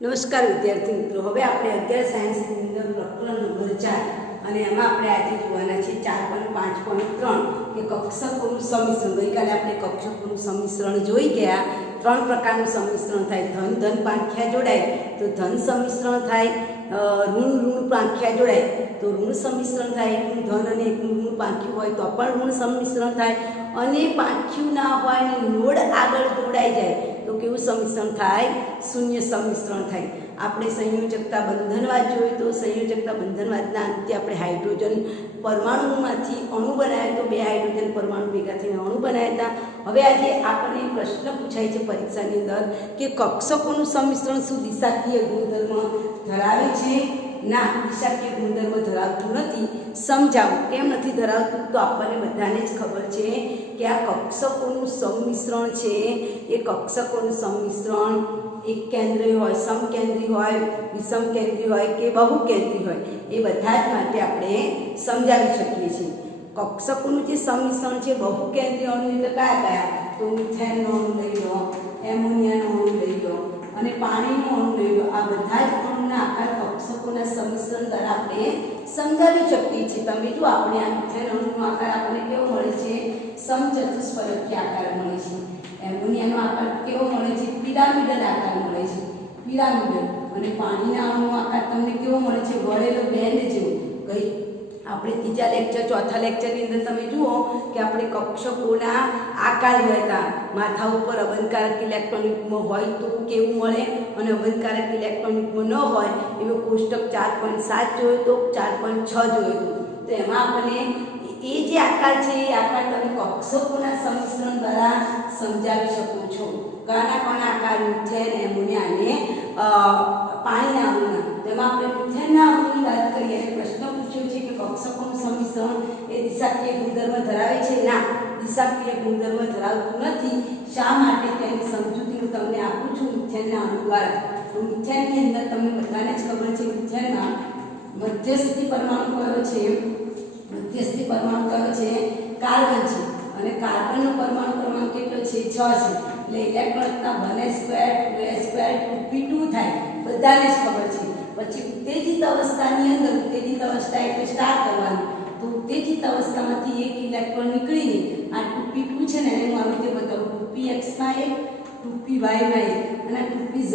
નમસ્કાર વિદ્યાર્થી મિત્રો, હવે આપણે અગિયાર સાયન્સની અંદર પ્રકરણ નંબર 4 અને એમાં આપણે આજે જોવાના છે 4.5.3 કે કક્ષકોનું સંમિશ્રણ. ગઈકાલે આપણે કક્ષકોનું સંમિશ્રણ જોઈ ગયા. 3 પ્રકારનું સંમિશ્રણ થાય. ધન ધન પાંખ્યા જોડાય તો ધન સંમિશ્રણ થાય, ઋણ ઋણ પાંખ્યા જોડાય તો ઋણ સંમિશ્રણ થાય. એકનું ધન અને એકનું ઋણ પાંખ્યું હોય તો પણ ઋણ સંમિશ્રણ થાય. અને પાંખ્યું ના હોય અને નોડ આગળ જોડાઈ જાય તો કેવું સંમિશ્રણ થાય? શૂન્ય સંમિશ્રણ થાય. આપણે સંયોજકતા બંધનવાદ જોઈએ તો સંયોજકતા બંધનવાદના અંતે આપણે હાઇડ્રોજન પરમાણુમાંથી અણુ બનાવ્યા તો 2 હાઇડ્રોજન પરમાણુ ભેગા થઈને અણુ બનાવ્યા હતા. હવે આજે આપણને પ્રશ્ન પૂછાય છે પરીક્ષાની અંદર કે કક્ષકોનું સંમિશ્રણ શું દિશાકીય ગુણધર્મ ધરાવે છે? ના, દિશાકીય ગુણધર્મ ધરાવતું નથી. સમજાવું કેમ નથી ધરાવતું? તો આપણને બધાને જ ખબર છે કે આ કક્ષકોનું સંમિશ્રણ છે એ કક્ષકોનું સંમિશ્રણ એક કેન્દ્રીય હોય, સમકેન્દ્રી હોય, વિષમકેન્દ્રી હોય કે બહુકેન્દ્રી હોય એ બધા જ માટે આપણે સમજાવી શકીએ છીએ. કક્ષકોનું જે સંમિશ્રણ છે બહુકેન્દ્રીય અણુ એટલે કયા કયા? તો મિથેનનો અણુ લઈ લો, એમોનિયાનો અણુ લઈ લો અને પાણીનો અણુ લઈ લો. આ બધા જ અણુના આકાર કક્ષકોના સંમિશ્રણ દ્વારા આપણે સમજાવી શકીએ છીએ. તમે જો આપણે આ મિથેન અણુનો આકાર આપણને કેવો મળે છે? સમચતુષ્ફલકીય આકાર મળે છે. એમોનિયાનો આકાર કેવો મળે છે? પિરામિડલ આકાર મળે છે, પિરામિડલ. અને પાણીના અણુનો આકાર તમને કેવો મળે છે? વળેલો બેન્ડ જેવો. ગઈ આપણે ત્રીજા લેક્ચર, ચોથા લેક્ચરની અંદર તમે જુઓ કે આપણે કક્ષકોના આકાર જોયા હતા. માથા ઉપર અબંધકારક ઇલેક્ટ્રોન યુગ્મ હોય તો કેવું મળે અને અબંધકારક ઇલેક્ટ્રોન યુગ્મ ન હોય એવો કોષ્ટક 4.7 જોયો તો 4.6 જોયો તો. તો એમાં આપણને એ જે આકાર છે એ આકાર તમે કક્ષકોના સંમિશ્રણ દ્વારા સમજાવી શકો છો. કોના કોના આકાર? મિથેન, એમોનિયા અને પાણીના અણુના. તેમાં આપણે મિથેનના અણુની વાત કરીએ અને પ્રશ્ન પૂછ્યો છે કે કક્ષકોનું સંમિશ્રણ એ દિશાકીય ગુણધર્મ ધરાવે છે? ના, દિશાકીય ગુણધર્મ ધરાવતું નથી. શા માટે? તેની સમજૂતી હું તમને આપું છું મિથેનના અણુ દ્વારા. તો મિથેનની અંદર તમને બધાને જ ખબર છે મિથેનમાં મધ્યસ્થી પરમાણુ કયો છે? મધ્યસ્થી પરમાણુ કયો છે? કાર્બન છે. અને કાર્બનનો પરમાણુ ક્રમાંક કેટલો છે? 6 છે. એટલે ઇલેક્ટ્રોનના 1s2 2s2 2p2 થાય, બધાને જ ખબર છે. પછી ઉત્તેજિત અવસ્થાની અંદર, ઉત્તેજિત અવસ્થા એટલે સ્ટાર કરવાનું, તો ઉત્તેજિત અવસ્થામાંથી એક ઇલેક્ટ્રોન નીકળીને આ 2p2 છે ને એને હું આવી રીતે બતાવું. 2px માં એક, 2py માં એક અને 2pz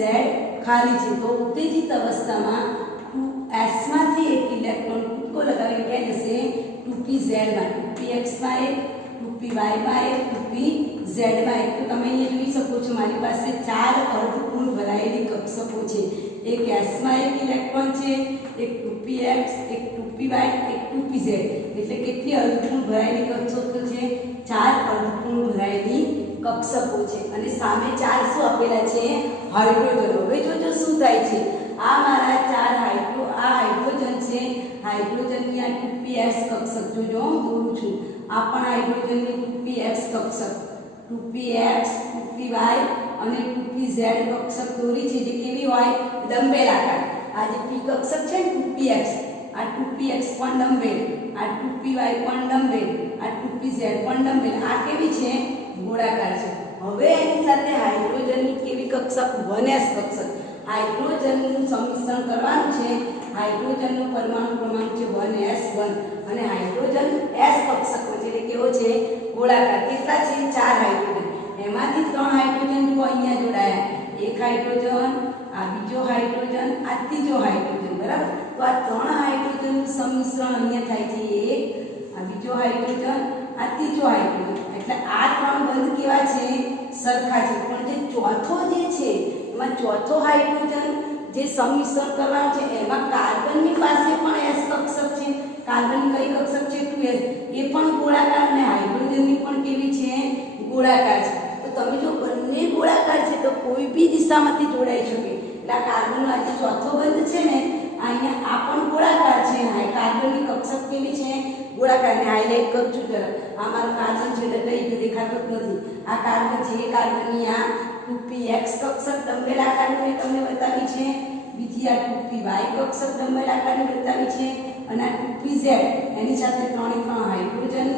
ખાલી છે. તો ઉત્તેજિત અવસ્થામાં 2s માંથી એક ઇલેક્ટ્રોન કૂદકો લગાવી ક્યાં જશે? 2pz માં. 2px માં એક, 2py માં એક, 2pz માં એક. તો તમે અહીંયા જોઈ શકો છો મારી પાસે 4 અર્ધપૂર્ણ ભરાયેલી કક્ષકો છે. એક s માં એક ઇલેક્ટ્રોન છે, એક 2px, એક 2py, એક 2pz. એટલે કેટલી અર્ધપૂર્ણ ભરાયેલી કક્ષકો છે? 4 અર્ધપૂર્ણ ભરાયેલી કક્ષકો છે. અને સામે 4 શું આપેલા છે? હાઇડ્રોજન. હવે જોજો શું થાય છે. આ મારા 4 હાઇડ્રોજન છે. હાઇડ્રોજનની આ 2px કક્ષક જોજો હું દોરું છું. આ પણ હાઇડ્રોજનની 2px કક્ષક, 2px, 2py અને 2pz કક્ષક દોરી છે જે કેવી હોય? ડંબેલ આકાર. આ જે p કક્ષક છે ને 2px, આ 2px પણ ડંબેલ, આ 2py પણ ડંબેલ, આ 2pz પણ ડંબેલ. આ કેવી છે? ગોળાકાર છે. હવે એની સાથે હાઇડ્રોજનની કેવી કક્ષક? 1s કક્ષક. હાઇડ્રોજનનું સંમિશ્રણ કરવાનું છે. હાઇડ્રોજનનો પરમાણુ ક્રમાંક છે 1s1 અને હાઇડ્રોજન s કક્ષક છે એટલે કેવો છે? ગોળાકાર. કેટલા છે? 4 હાઇડ્રોજન. એમાંથી 3 હાઇડ્રોજન જો અહીંયા જોડાયા. એક હાઇડ્રોજન, આ બીજો હાઇડ્રોજન, આ ત્રીજો હાઇડ્રોજન. બરાબર? તો આ 3 હાઇડ્રોજનનું સંમિશ્રણ અહીંયા થાય છે. એક, આ બીજો હાઇડ્રોજન, આ ત્રીજો હાઇડ્રોજન. એટલે આ 3 બંધ કેવા છે? સરખા છે. પણ જે ચોથો જે છે એમાં ચોથો હાઇડ્રોજન જે સંમિશ્રણ કરવાનું છે એમાં કાર્બનની પાસે પણ s કક્ષક છે. કાર્બનની કઈ કક્ષક છે? 2s. એ પણ ગોળાકાર અને હાઇડ્રોજનની પણ કેવી છે? ગોળાકાર છે. તો તમે જો બંને ગોળાકાર છે તો કોઈ બી દિશામાંથી જોડાઈ શકે. એટલે આ કાર્બનનો આ જે ચોથો બંધ છે ને અહીંયા આ પણ ગોળાકાર છે. કાર્બનની કક્ષક કેવી છે? ગોળાકાર. ને હાઇલાઇટ કરું છું જરા. આ મારો કાર્બન છે એટલે કઈ ગયું દેખાતો જ નથી. આ કાર્બન છે. એ કાર્બનની આ 2px કક્ષક ડંબેલ આકારની મેં તમને બતાવી છે. બીજી આ 2py કક્ષક ડંબેલ આકારની બતાવી છે. અને આ 2pz એની સાથે 3 હાઇડ્રોજન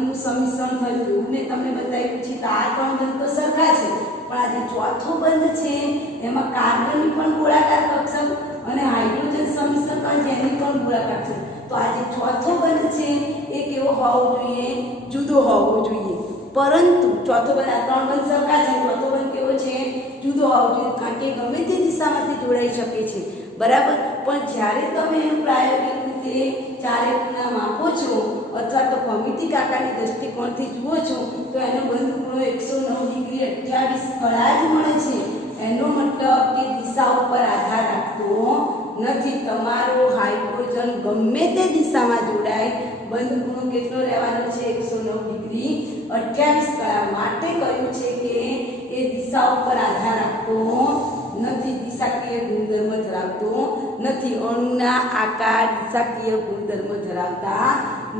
નું સંમિશ્રણ થયું એવું મેં તમને બતાવ્યું છે. તો આ 3 બંધ તો સરખા છે પણ આ જે ચોથો બંધ છે એમાં કાર્બનની પણ ગોળાકાર હોવો જોઈએ? જુદો હોવો જોઈએ. પરંતુ ચોથો બંધ, આ ત્રણ બંધ સરખા છે, ચોથો બંધ કેવો છે? જુદો હોવો જોઈએ, કારણ કે ગમે તે દિશામાંથી જોડાઈ શકે છે, બરાબર. પણ જ્યારે તમે એનું પ્રાયોગિક રીતે ચારે ખૂણા માપો છો અથવા તો ભૌમિતિક આકારની દૃષ્ટિકોણથી જુઓ છો તો એનો બંધ ખૂણો 109 ડિગ્રી 28 કળા જ મળે છે. એનો મતલબ કે દિશા ઉપર આધાર રાખતો નથી. તમારો હાઇડ્રોજન ગમે તે દિશામાં જોડાય, બંધ ખૂણો કેટલો રહેવાનો છે? 109 ડિગ્રી 28 કળા. માટે કહ્યું છે કે એ દિશા ઉપર આધાર રાખતો નથી, દિશાકીય ગુણધર્મ ધરાવતો નથી. અણુના આકાર દિશાકીય ગુણધર્મ ધરાવતા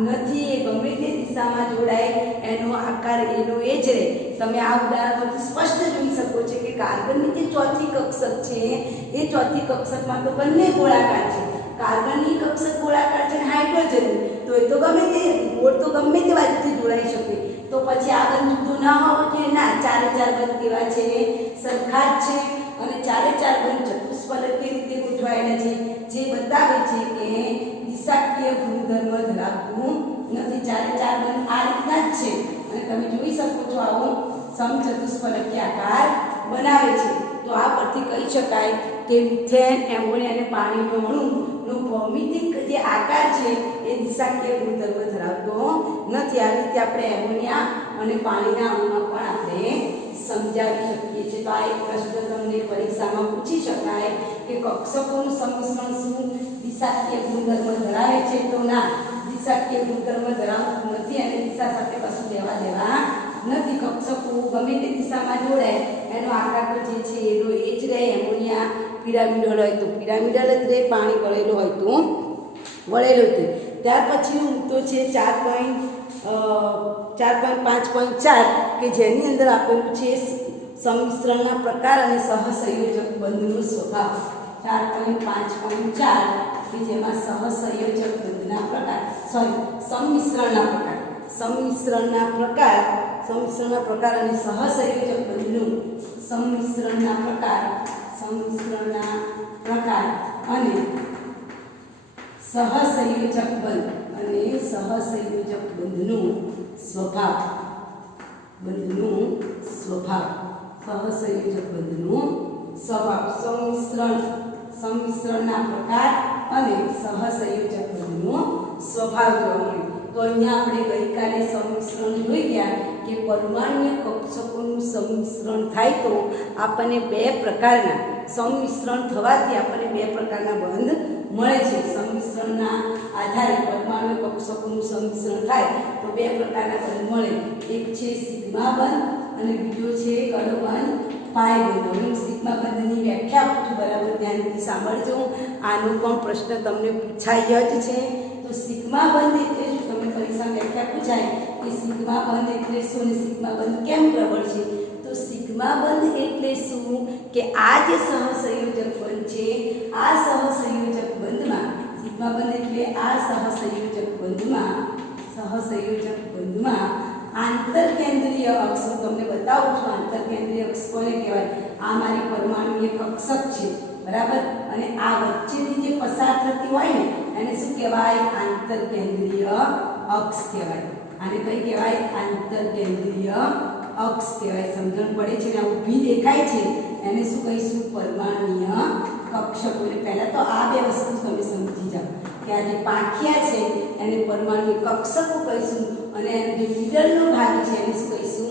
નથી. એ ગમે તે દિશામાં જોડાય એનો આકાર એનો એ જ રહે. તમે આ ઉદાહરણ પરથી સ્પષ્ટ જોઈ શકો છો કે કાર્બનની જે ચોથી કક્ષક છે એ ચોથી કક્ષકમાં તો બંને ગોળાકાર છે. કાર્બનની કક્ષક ગોળાકાર છે, હાઇડ્રોજન તો એ તો ગમે તે ગોળ તો ગમે તે બાજુથી જોડાઈ શકે. તો પછી આ બંધ જુદો ના હોવો જોઈએ? ના, ચારે ચાર બંધ કેવા છે? સરખા જ છે. અને ચારે ચાર બંધ ચતુષ્ફલકીય રીતે ગોઠવાયેલા છે, જે બતાવે છે કે દિશાકીય ગુણધર્મ ધરાવતું નથી. ચારે ચાર બંધ આ રીતના જ છે અને તમે જોઈ શકો છો આવો સમચતુષ્ફલકીય આકાર બનાવે છે. તો આ પરથી કહી શકાય કે મિથેન, એમોનિયા અને પાણીનો અણુનો ભૌમિતિક જે આકાર છે એ દિશાકીય ગુણધર્મ ધરાવતો નથી. આવી રીતે આપણે એમોનિયા અને પાણીના અણુમાં પણ આપણે સમજાવી શકીએ છીએ. તો આ એક પ્રશ્ન તમને પરીક્ષામાં પૂછી શકાય કે કક્ષકોનું સંમિશ્રણ શું દિશાકીય ગુણધર્મ ધરાવે છે? તો ના, દિશાકીય ગુણધર્મ ધરાવતું નથી અને દિશા સાથે કશું લેવા દેવા નથી. કક્ષકો ગમે તે દિશામાં જોડાય એનો આકાર તો જે છે એનો એ જ રહે. એમોનિયા પિરામિડલ હોય તો પિરામિડલ જ રહે, પાણી વળેલું હોય તો વળેલું જ. ત્યાર પછી તો છે 4.5.4 કે જેની અંદર આપેલું છે સંમિશ્રણના પ્રકાર અને સહસંયોજક બંધનો સ્વભાવ. 4.5.4 કે જેમાં સહસંયોજક બંધના પ્રકાર, સંમિશ્રણના પ્રકાર અને સહસંયોજક બંધનું સંમિશ્રણના પ્રકાર અને સહસંયોજક બંધનું સ્વભાવ. સંમિશ્રણના પ્રકાર અને સહસંયોજક બંધનો સ્વભાવ જોવા મળ્યો. તો અહીંયા આપણે ગઈકાલે સંમિશ્રણ જોઈ ગયા કે પરમાણ્વીય કક્ષકોનું સંમિશ્રણ થાય તો આપણને બે પ્રકારના સંમિશ્રણ થવાથી આપણને બે પ્રકારના બંધ મળે છે. સંમિશ્રણના આધારે પરમાણ્વીય કક્ષકોનું સંમિશ્રણ થાય તો બે પ્રકારના બંધ મળે. એક છે સિગ્મા બંધ અને બીજો છે કયો બંધ? પાય બંધ. હું સિગ્મા બંધની વ્યાખ્યા આપું છું, બરાબર ધ્યાનથી સાંભળજો. આનો પણ પ્રશ્ન તમને પૂછાય જ છે. તો સિગ્મા બંધ એટલે શું? તમને પરીક્ષામાં વ્યાખ્યા પૂછાય કે સિગ્મા બંધ એટલે શું અને સિગ્મા બંધ કેમ પ્રબળ છે? તો સિગ્મા બંધ એટલે શું કે આ જે સહસંયોજક બંધ છે, આ સહસંયોજક બંધમાં સિગ્મા બંધ એટલે આ સહસંયોજક બંધમાં આંતરકેન્દ્રીય અક્ષ, હું તમને બતાવું છું આંતરકેન્દ્રીય અક્ષ કોને કહેવાય? આ મારી પરમાણુય કક્ષક છે, બરાબર. અને આ વચ્ચેથી જે પસાર થતી હોય ને એને શું કહેવાય? આંતરકેન્દ્રીય અક્ષ કહેવાય. આને કઈ કહેવાય? આંતરકેન્દ્રીય અક્ષ કહેવાય. સમજણ પડે છે ને? ઊભી દેખાય છે એને શું કહીશું? પરમાણુય કક્ષકો. એટલે પહેલા તો આ બે વસ્તુ તમે સમજી જાઓ કે આ જે પાંખિયા છે એને પરમાણુય કક્ષકો કહીશું અને એનો જે મિડલનો ભાગ છે એને શું કહીશું?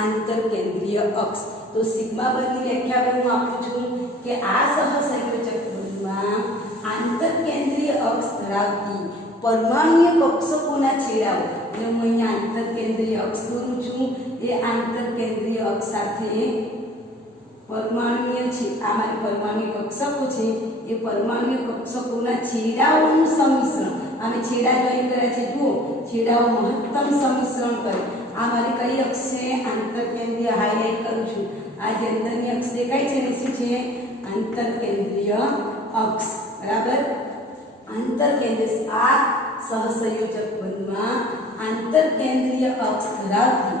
આંતરકેન્દ્રીય અક્ષ. તો સિગ્મા બંધની વ્યાખ્યા હું આપું છું કે આ સહસંયોજક બંધમાં આંતરકેન્દ્રીય અક્ષ ધરાવતી પરમાણુય કક્ષકોના છેડાઓ, એટલે હું અહીંયા આંતરકેન્દ્રીય અક્ષ દોરું છું. એ આંતરકેન્દ્રીય અક્ષ સાથે પરમાણુય છે, આ મારી પરમાણુય કક્ષકો છે, એ પરમાણુય કક્ષકોના છેડાઓનું સંમિશ્રણ. અમે છેડા જોઈન કર્યા છે, જુઓ છેડાઓ મહત્તમ સંમિશ્રણ કરે. આ મારી કઈ અક્ષ છે? આંતરકેન્દ્રીય. હાઇલાઇટ કરું છું. આ જે અંદરની અક્ષ દેખાય છે ને શું છે? આંતરકેન્દ્રીય અક્ષ, બરાબર. આંતરકેન્દ્રીય આ સહસંયોજક બંધમાં આંતરકેન્દ્રીય અક્ષ ધરાવતી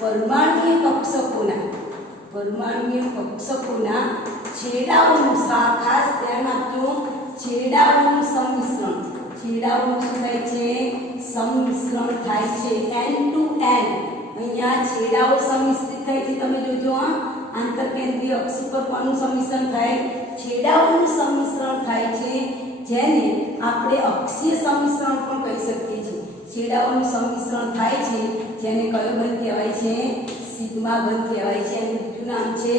પરમાણુય કક્ષકોના છેડાઓનું ખાસ ધ્યાન આપજો છેડાઓનું સંમિશ્રણ, છેડાઓનું શું થાય છે? સંમિશ્રણ થાય છે. એન્ડ ટુ એન્ડ અહીંયા છેડાઓ સંમિશ્રિત થાય છે. તમે જોજો આંતરકેન્દ્રીય અક્ષ ઉપર કોનું સંમિશ્રણ થાય? છેડાઓનું સંમિશ્રણ થાય છે, જેને આપણે અક્ષીય સંમિશ્રણ પણ કહી શકીએ છીએ. છેડાઓનું સંમિશ્રણ થાય છે જેને કયો બંધ કહેવાય છે? સિગ્મા બંધ કહેવાય છે. એનું બીજું નામ છે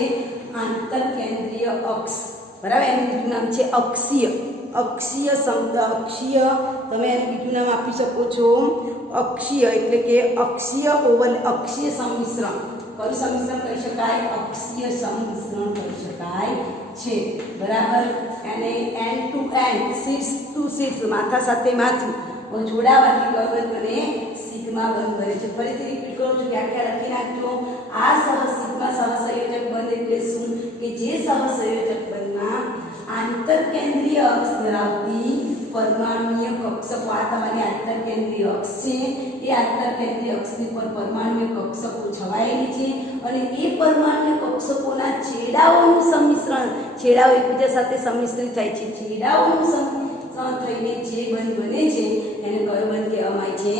આંતરકેન્દ્રીય અક્ષ. બરાબર, એનું બીજું નામ છે અક્ષીય. અક્ષીય અક્ષીય તમે એનું બીજું નામ આપી શકો છો અક્ષીય, એટલે કે અક્ષીય અક્ષીય સંમિશ્રણ. કયું સંમિશ્રણ કહી શકાય? અક્ષીય સંમિશ્રણ કહી શકાય છે. બરાબર, અને એન્ડ ટુ એન્ડ, શીર્ષ ટુ શીર્ષ, માથા સાથે માથું જોડાવાથી કયો બંધ બને? સિગ્મા બંધ બને છે. ફરીથી રિપીટ કરું છું, વ્યાખ્યા લખી નાખજો. આ સિગ્મા સહસંયોજક બંધ એટલે શું? કે જે સહસંયોજક બંધમાં આંતરકેન્દ્રીય અક્ષ ધરાવતી પરમાણુય કક્ષકો, આ તમારી આંતરકેન્દ્રીય અક્ષ છે, એ આંતરકેન્દ્રીય અક્ષની પર પરમાણુય કક્ષકો છવાયેલી છે અને એ પરમાણુય કક્ષકોના છેડાઓનું સંમિશ્રણ, છેડાઓ એકબીજા સાથે સંમિશ્રિત થાય છે. છેડાઓનું સંમિશ્રણ થઈને જે બંધ બને છે એને કયો બંધ કહેવામાં આવે છે?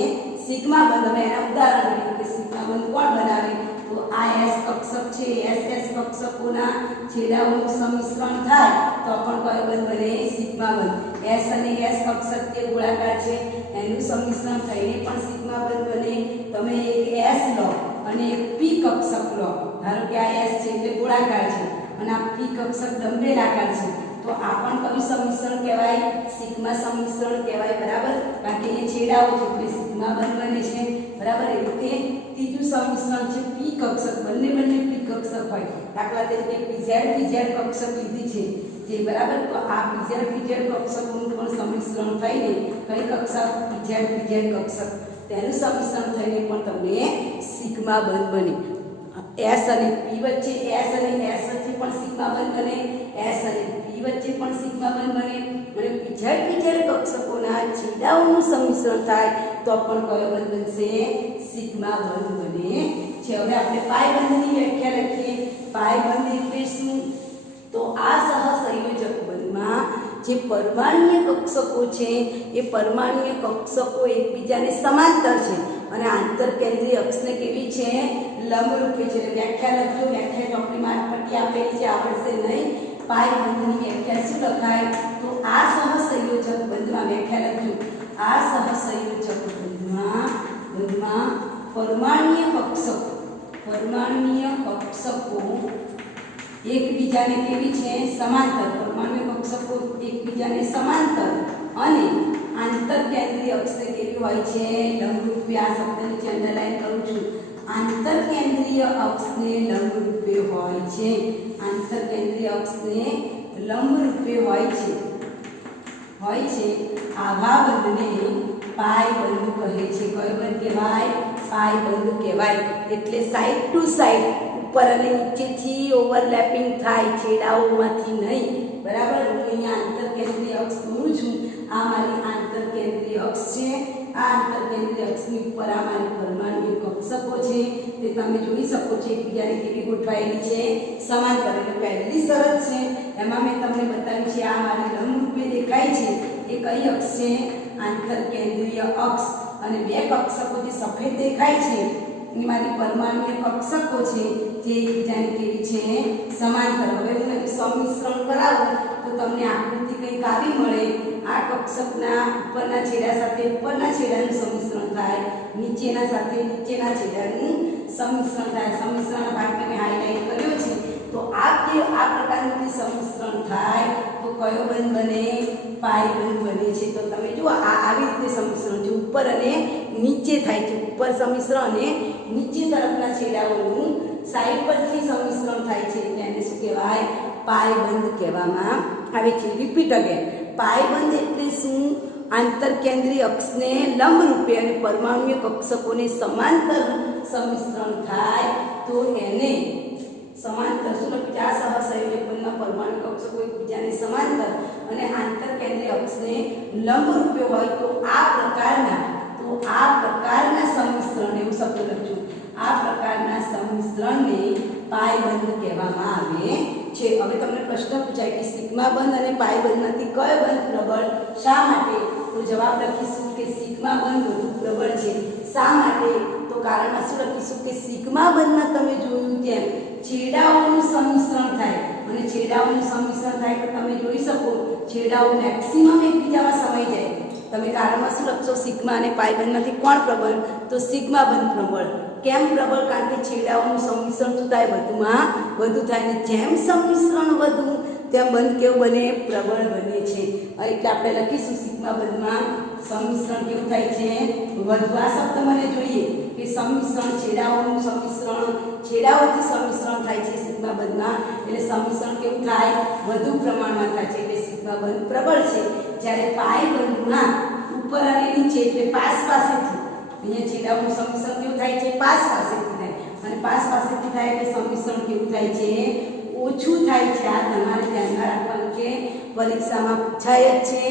સિગ્મા બંધ. હવે એના ઉદાહરણ લઈએ કે સિગ્મા બંધ કોણ બનાવે? તો આ એસ કક્ષક છે, એસ કક્ષકોના છેડાઓનું સંમિશ્રણ થાય તો પણ કયો બંધ બને? સિગ્મા બંધ. એસ અને એસ કક્ષક જે ગોળાકાર છે એનું સંમિશ્રણ થઈને પણ સિગ્મા બંધ બને. તમે એક એસ લો અને એક પી કક્ષક લો, ધારો કે આ એસ છે એટલે ગોળાકાર છે અને આ પી કક્ષક ડંબેલાકાર છે, તો આ પણ કયું સંમિશ્રણ કહેવાય? સિગ્મા સંમિશ્રણ કહેવાય. બરાબર, બાકી એ છેડાઓ છે એટલે સિગ્મા બંધ બને છે. બરાબર, એ રીતે ત્રીજું સંમિશ્રણ છે પી કક્ષક. બંને પી કક્ષક હોય, દાખલા તરીકે પીઝેડ કક્ષક લીધી છે જે, બરાબર, તો આ પીઝેડ કક્ષકોનું પણ સંમિશ્રણ થઈને કઈ કક્ષક? પીઝેડ કક્ષક, તેનું સંમિશ્રણ થઈને પણ તમને સિગ્મા બંધ બને. એસ અને પી વચ્ચે, એસ અને એસ વચ્ચે પણ સિગ્મા બંધ બને, એસ અને પી વચ્ચે પણ સિગ્મા બંધ બને અને પીઝેડ કક્ષકોના છેડાઓનું સંમિશ્રણ થાય તો પણ કયો બંધ બનશે? સિગ્મા બંધ બને છે. હવે આપણે પાય બંધની વ્યાખ્યા લખીએ. પાય બંધ એટલે શું? તો આ સહસંયોજક બંધમાં જે પરમાણુય કક્ષકો છે એ પરમાણુય કક્ષકો એકબીજાને સમાંતર છે અને આંતરકેન્દ્રીય અક્ષને કેવી છે? લંબરૂપે છે. વ્યાખ્યા લખજો. વ્યાખ્યા ચોપડી મારફતે આપેલી છે, આવડશે નહીં. પાય બંધની વ્યાખ્યા શું લખાય? તો આ સહસંયોજક બંધમાં, વ્યાખ્યા લખજો, આ સહસંયોજક બંધમાં પરમાણુય કક્ષકો એકબીજાને કેવી છે? સમાંતર. પરમાણુય કક્ષકો એકબીજાને સમાંતર અને આંતરકેન્દ્રીય અક્ષને કેવી હોય છે? લંબરૂપે. આ શબ્દ નીચે અંડરલાઈન કરું છું. આંતરકેન્દ્રીય અક્ષને લંબરૂપે હોય છે. આંતરકેન્દ્રીય અક્ષને લંબરૂપે હોય છે. આવા બંધને પાય બંધ કહે છે. કયો બંધ કહેવાય? પાય બંધ કહેવાય. એટલે સાઈડ ટુ સાઈડ, ઉપર અને નીચેથી ઓવરલેપિંગ થાય, છેડાઓમાંથી નહીં. બરાબર, હું અહીંયા આંતરકેન્દ્રીય અક્ષ દોરું છું. આ મારી આંતરકેન્દ્રીય અક્ષ છે. આ આંતરકેન્દ્રીય અક્ષની ઉપર આ મારી પરમાણુય કક્ષકો છે, તે તમે જોઈ શકો છો એકબીજાને કેવી ગોઠવાયેલી છે? સમાંતર. એટલે પહેલી શરત છે એમાં મેં તમને બતાવ્યું છે આ મારી લંબરૂપે દેખાય છે એ કઈ અક્ષ છે? આંતરકેન્દ્રીય અક્ષ. અને બે કક્ષકો જે સફેદ દેખાય છે એ મારી પરમાણુય કક્ષકો છે જે એકબીજાને કેવી છે? સમાંતર. હવે હું એનું સંમિશ્રણ કરાવું તો તમને આકૃતિ કંઈક આવી મળે. આ કક્ષકના ઉપરના છેડા સાથે ઉપરના છેડાનું સંમિશ્રણ થાય, નીચેના સાથે નીચેના છેડાનું સંમિશ્રણ થાય. સંમિશ્રણના ભાગને મેં હાઇલાઇટ કર્યો છે. તો આ પ્રકારનું જે સંમિશ્રણ થાય તો કયો બંધ બને? પાય બંધ બને છે. તો તમે જુઓ આવી રીતે સંમિશ્રણ છે, ઉપર અને નીચે થાય છે. ઉપર સંમિશ્રણ અને નીચે તરફના છેડાઓનું સાઈડ પરથી સંમિશ્રણ થાય છે. એને શું કહેવાય? પાય બંધ કહેવામાં આવે છે. Repeat again. પાય બંધ એટલે શું? આંતરકેન્દ્રીય અક્ષને લંબરૂપે અને પરમાણુય કક્ષકોને સમાંતર સંમિશ્રણ થાય તો એને સમાંતર શું લખ્યું? આ સહસંયોજક બંધના પરમાણુ કક્ષકો એકબીજાને સમાંતર અને આંતરકેન્દ્રીય અક્ષને લંબરૂપે હોય તો આ પ્રકારના સંમિશ્રણ, એવું શબ્દ લખજો, આ પ્રકારના સંમિશ્રણને પાય બંધ કહેવામાં આવે છે। હવે તમને પ્રશ્ન પૂછાય કે સિગ્મા બંધ અને પાઈ બંધમાંથી કયો બંધ પ્રબળ, શા માટે? તો જવાબ લખીશું કે સિગ્મા બંધ વધુ પ્રબળ છે। શા માટે? તો કારણમાં શું લખીશું કે સિગ્મા બંધમાં તમે જોયું તેમ છેડાઓનું સંમિશ્રણ થાય, અને છેડાઓનું સંમિશ્રણ થાય તો તમે જોઈ શકો છેડાઓ મેક્સિમમ એકબીજામાં સમાઈ જાય। તમે કારણમાં શું લખશો? સિગ્મા અને પાઈ બંધમાંથી કોણ પ્રબળ? તો સિગ્મા બંધ પ્રબળ। કેમ પ્રબળ? કારણ કે છેડાઓનું સંમિશ્રણ શું થાય? વધુમાં વધુ થાય, અને જેમ સંમિશ્રણ વધુ તેમ બંધ કેવું બને? પ્રબળ બને છે। એટલે આપણે લખીશું સિગ્મા બંધમાં સંમિશ્રણ કેવું થાય છે? વધુ। આ શબ્દ મને જોઈએ કે સંમિશ્રણ, છેડાઓનું સંમિશ્રણ, છેડાઓથી સંમિશ્રણ થાય છે સિગ્મા બંધમાં, એટલે સંમિશ્રણ કેવું થાય? વધુ પ્રમાણમાં થાય છે, એટલે સિગ્મા બંધ પ્રબળ છે। જ્યારે પાઈ બંધમાં ઉપર અને નીચે એટલે પાસ પાસેથી, અહીંયા છેડાઓનું સંમિશ્રણ કેવું થાય છે? પાસ પાસેથી થાય, અને પાસ પાસેથી થાય એટલે સંમિશ્રણ કેવું થાય છે? ઓછું થાય છે। આ તમારે ધ્યાનમાં રાખવાનું છે, પરીક્ષામાં પૂછાય જ છે।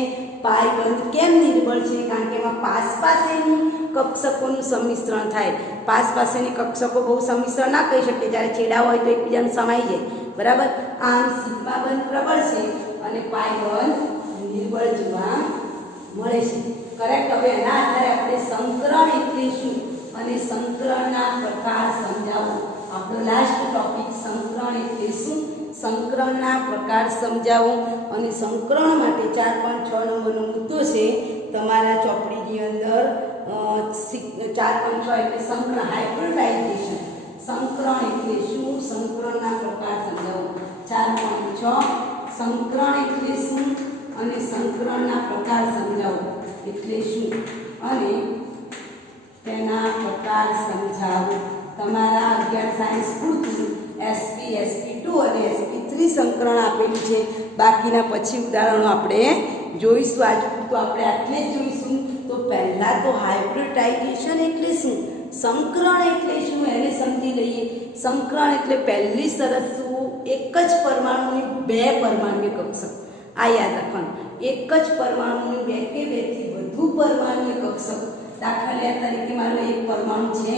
પાઈ બંધ કેમ નિર્બળ છે? કારણ કે એમાં પાસ પાસેની કક્ષકોનું સંમિશ્રણ થાય। પાસ પાસેની કક્ષકો બહુ સંમિશ્રણ ના કહી શકે, જ્યારે છેડા હોય તો એકબીજાને સમાઈ જાય, બરાબર? આમ સિગ્મા બંધ પ્રબળ છે અને પાઈ બંધ નિર્બળ જોવા મળે છે। કરેક્ટ। હવે એના આધારે આપણે સંકરણ એટલે શું અને સંકરણના પ્રકાર સમજાવો। આપણો લાસ્ટ ટોપિક સંકરણ એટલે શું, સંકરણના પ્રકાર સમજાવો। અને સંકરણ માટે 4.6 નંબરનો મુદ્દો છે તમારા ચોપડીની અંદર। 4.6 એટલે સંકરણ, હાઇબ્રિડાઇઝેશન। સંકરણ એટલે શું, સંકરણના પ્રકાર સમજાવો। 4.6 સંકરણ એટલે શું અને સંકરણના પ્રકાર સમજાવો એટલે શું અને તેના પ્રકાર સમજાવો। તમારા 11 સાયન્સ પૂરતું SP, SP2 અને SP3 સંકરણ આપેલું છે। બાકીના પછી ઉદાહરણો આપણે જોઈશું। આજ પૂરતું આપણે આટલે જ જોઈશું। તો પહેલા તો હાઇબ્રિડાઇઝેશન એટલે શું, સંકરણ એટલે શું એને સમજી લઈએ। સંકરણ એટલે પહેલી શરત શું? એક જ પરમાણુની બે પરમાણુય કક્ષક। આ યાદ રાખવાનું, એક જ પરમાણુની બે કે બેથી વધુ પરમાણુય કક્ષક। દાખલા તરીકે મારો એક પરમાણુ છે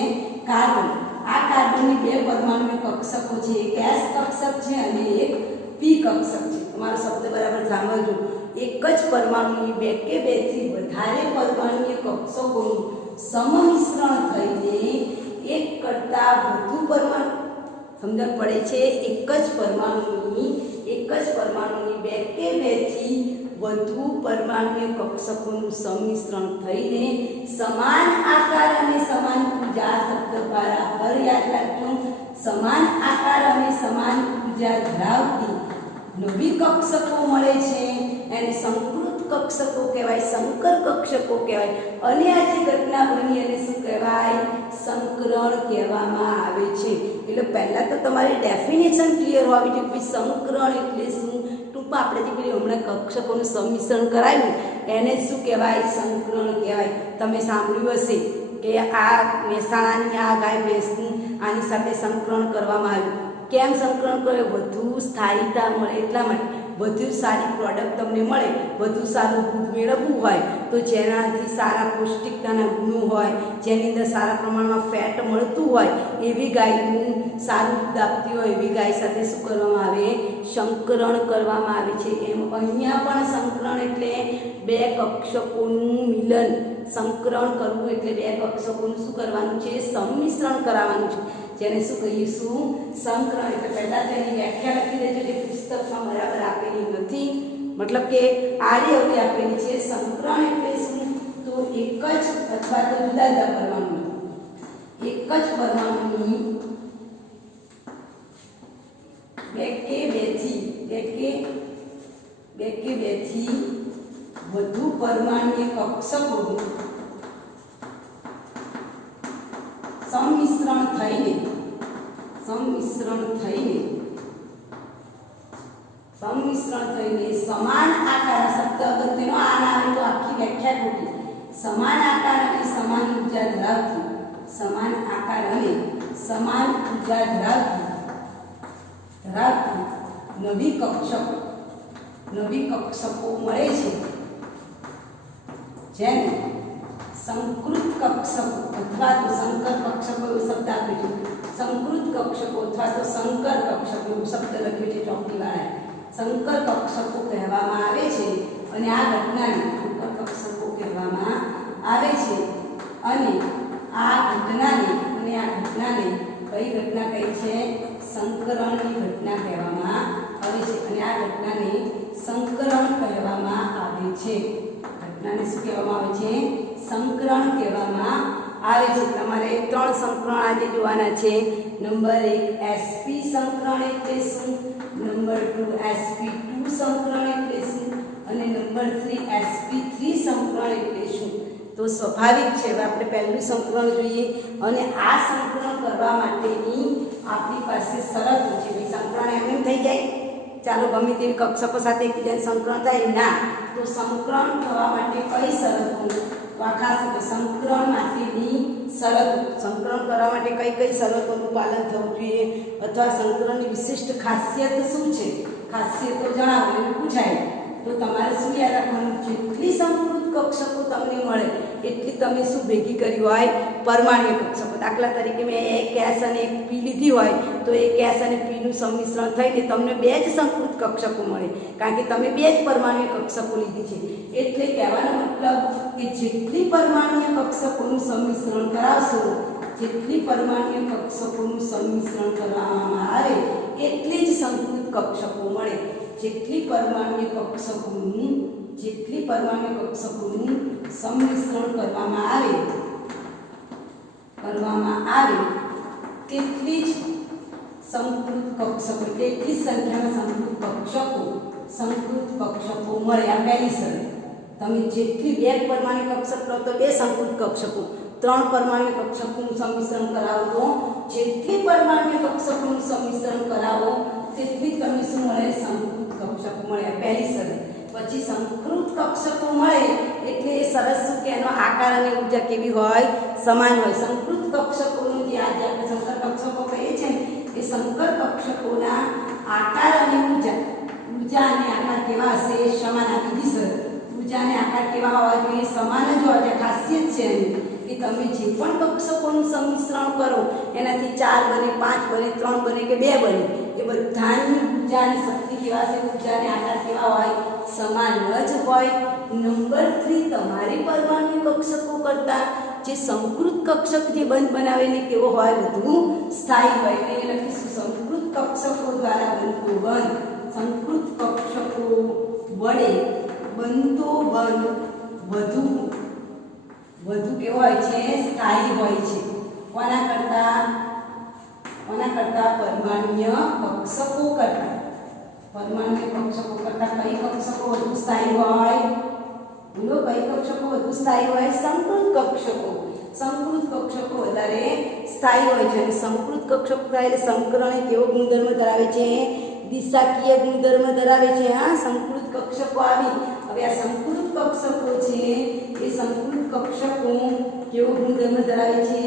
કાર્બન। આ કાર્બનની બે પરમાણુય કક્ષકો છે, એક S કક્ષક છે અને એક P કક્ષક છે। તમારો શબ્દ બરાબર સાંભળજો। એક જ પરમાણુની બે કે બેથી વધારે પરમાણુય કક્ષકોનું સમમિશ્રણ થઈને એક કરતાં વધુ પરમાણુ, સમજણ પડે છે? એક જ પરમાણુની બે કે બેથી વધુ પરમાણુય કક્ષકોનું સંમિશ્રણ થઈને સમાન આકાર અને સમાન ઊર્જા, શબ્દ બરાબર યાદ રાખજો। સમાન આકાર અને સમાન ઊર્જા ધરાવતી નવી કક્ષકો મળે છે, એને સંકૃત કક્ષકો કહેવાય, સંકર કક્ષકો કહેવાય। અને આ જે ઘટના બની એને શું કહેવાય? સંકરણ કહેવામાં આવે છે। એટલે પહેલા તો તમારી ડેફિનેશન ક્લિયર હોવી જોઈએ કે સંકરણ એટલે શું। ટૂંકમાં આપણે જે પેલી હમણાં કક્ષકોનું સંમિશ્રણ કરાયું એને શું કહેવાય? સંકરણ કહેવાય। તમે સાંભળ્યું હશે કે આ મહેસાણાની આ ગાય ભેંસનું આની સાથે સંકરણ કરવામાં આવ્યું। કેમ સંકરણ કરે? વધુ સ્થાયીતા મળે એટલા માટે। વધુ સારી પ્રોડક્ટ તમને મળે, વધુ સારું દૂધ મેળવવું હોય તો જેનાથી સારા પૌષ્ટિકતાના ગુણો હોય, જેની અંદર સારા પ્રમાણમાં ફેટ મળતું હોય એવી ગાયનું સારું દૂધ આપતી હોય એવી ગાય સાથે શું કરવામાં આવે? સંકરણ કરવામાં આવે છે। એમ અહીંયા પણ સંકરણ એટલે બે કક્ષકોનું મિલન। સંકરણ કરવું એટલે બે કક્ષકોનું શું કરવાનું છે? સંમિશ્રણ કરાવવાનું છે, જેને શું કહીશું? સંકરણ। એટલે પહેલા તેની વ્યાખ્યા લખી દેજો, જે પુસ્તકમાં બરાબર આપેલી નથી, મતલબ કે આડી અવળી આપેલી છે। સંકરણ એટલે શું? તો એક જ અથવા તો જુદા જુદા પરમાણુ, એક જ પરમાણુની બે કે બેથી વધુ પરમાણુય કક્ષકોનું સંમિશ્રણ થઈને સમાન આકાર, શબ્દ અગત્યનો આ ના આવે તો આખી વ્યાખ્યા ખોટી। સમાન આકાર અને સમાન ઊર્જા ધરાવતી, સમાન આકાર અને સમાન ઊર્જા ધરાવતી નવી કક્ષકો મળે છે, જેને સંકૃત કક્ષકો અથવા તો સંકર કક્ષકો એવો શબ્દ આપે છે। સંકૃત કક્ષકો અથવા તો સંકર કક્ષકો શબ્દ લખ્યો છે ચોકીવાળાએ, સંકર કક્ષકો કહેવામાં આવે છે અને આ ઘટનાને સંકર કક્ષકો કહેવામાં આવે છે અને આ ઘટનાને કઈ ઘટના કહી છે? સંકરણની ઘટના કહેવામાં આવે છે અને આ ઘટનાને સંકરણ કહેવામાં આવે છે. ઘટનાને શું કહેવામાં આવે છે? સંકરણ કહેવામાં આવે છે. તમારે 3 સંકરણ આજે જોવાના છે. નંબર 1 sp સંકરણ એટલે શું, નંબર 2 sp2 સંકરણ એટલે શું અને નંબર 3 sp3 સંકરણ એટલે શું. તો સ્વાભાવિક છે. હવે આપણે પહેલું સંકરણ જોઈએ અને આ સંકરણ કરવા માટેની આપણી પાસે શરતો છે. ભાઈ સંકરણ એમ થઈ જાય? ચાલો ગમે તેવી કક્ષકો સાથે એકબીજાને સંકરણ થાય ના, તો સંકરણ થવા માટે કઈ શરતો? તો આ ખાસ સંકરણ માટેની શરતો, સંકરણ કરવા માટે કઈ શરતોનું પાલન થવું જોઈએ અથવા સંકરણની વિશિષ્ટ ખાસિયત શું છે, ખાસિયતો જણાવો એવું પૂછાય. તો તમારે શું યાદ રાખવાનું? જેટલી સંકૃત કક્ષકો તમને મળે એટલી તમે શું ભેગી કરી હોય? પરમાણ્વીય કક્ષકો. દાખલા તરીકે મેં એક S અને એક P લીધી હોય તો એક S અને P નું સંમિશ્રણ થઈને તમને 2 જ સંકૃત કક્ષકો મળે, કારણ કે તમે 2 જ પરમાણ્વીય કક્ષકો લીધી છે. એટલે કહેવાનો મતલબ કે જેટલી પરમાણ્વીય કક્ષકોનું સંમિશ્રણ કરાવશો, જેટલી પરમાણ્વીય કક્ષકોનું સંમિશ્રણ કરવામાં આવે એટલી જ સંકૃત કક્ષકો મળે. જેટલી પરમાણ્વીય કક્ષકોનું સંમિશ્રણ કરવામાં આવે તેટલી જ સંકૃત કક્ષકો, તેટલી સંખ્યામાં સંકૃત કક્ષકો મળે. આ પહેલી શરત. તમે જેટલી 2 પરમાણ્વીય કક્ષક લો તો 2 સંકૃત કક્ષકો, 3 પરમાણ્વીય કક્ષકોનું સંમિશ્રણ કરાવો તો જેટલી પરમાણ્વીય કક્ષકોનું સંમિશ્રણ કરાવો તેટલી તમને શું મળે? સંકૃત કક્ષકો મળે. આ પહેલી શરત. પછી સંકૃત કક્ષકો મળે એટલે એ સરસ શું કે એનો આકાર અને ઊર્જા કેવી હોય? સમાન હોય. સંકૃત કક્ષકોનું જે આજે આપણે સંકર કક્ષકો કહીએ છીએ એ સંકર કક્ષકોના આકાર અને ઊર્જા અને આકાર કેવા હશે? સમાન. આ બીજી શરત. ઊર્જા અને આકાર કેવા હોવા જોઈએ? સમાન જ હોવા જોઈએ. ખાસિયત છે એની કે તમે જે પણ કક્ષકોનું સંમિશ્રણ કરો એનાથી 4 બને, 5 બને, 3 બને કે 2 બને, એ બધાની ઊર્જા અને શક્તિ કેવા છે? ઊર્જા અને આકાર કેવા હોય? સમાન જ હોય. નંબર 3 તમારી પરમાણ્વીય કક્ષકો કરતા જે સંકૃત કક્ષક જે બનાવેને કેવો હોય? વધુ સ્થાયી હોય. એટલે એ લખીશું સંકૃત કક્ષકો દ્વારા બનતો બંધ, સંકૃત કક્ષકો વડે બનતો બંધ વધુ કેવો હોય છે? સ્થાયી હોય છે. કોના કરતા? પરમાણ્વીય કક્ષકો કરતા. પરમાણ્વીય કક્ષકો કરતા કઈ કક્ષકો વધુ સ્થાયી હોય? બોલો, કઈ કક્ષકો વધુ સ્થાયી હોય? સંકૃત કક્ષકો. સંકૃત કક્ષકો વધારે સ્થાયી હોય છે. અને સંકૃત કક્ષકો એટલે સંકરણ એ કેવો ગુણધર્મ ધરાવે છે? દિશાકીય ગુણધર્મ ધરાવે છે. હા, સંકૃત કક્ષકો આવી. હવે આ સંકૃત કક્ષકો છે એ સંકૃત કક્ષકો કેવો ગુણધર્મ ધરાવે છે?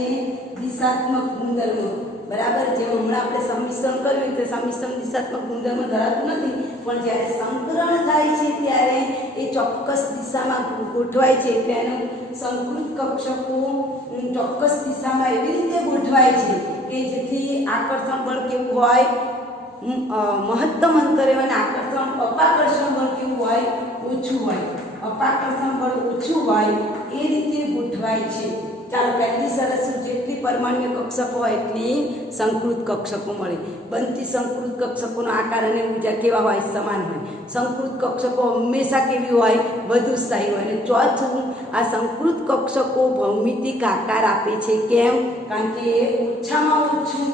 દિશાત્મક ગુણધર્મ. બરાબર. જે હમણાં આપણે સંમિશ્રણ કર્યું તે સંમિશ્રણ દિશાત્મક ગુણધર્મ ધરાવતું નથી, પણ જ્યારે સંકરણ થાય છે ત્યારે એ ચોક્કસ દિશામાં ગોઠવાય છે. એટલે એનું સંકૃત કક્ષકો ચોક્કસ દિશામાં એવી રીતે ગોઠવાય છે કે જેથી આકર્ષણ બળ કેવું હોય? મહત્તમ અંતરે અને અપાકર્ષણ બળ કેવું હોય? ઓછું હોય. અપાકર્ષણ બળ ઓછું હોય એ રીતે ગોઠવાય છે. ચાલો પહેલી શરત શું? જેટલી પરમાણ્વીય કક્ષકો હોય એટલી સંકૃત કક્ષકો મળે. બનતી સંકૃત કક્ષકોનો આકાર અને ઊર્જા કેવા હોય? સમાન હોય. સંકૃત કક્ષકો હંમેશા કેવી હોય? વધુ સ્થાયી હોય. અને ચોથું, આ સંકૃત કક્ષકો ભૌમિતિક આકાર આપે છે. કેમ? કારણ કે ઓછામાં ઓછું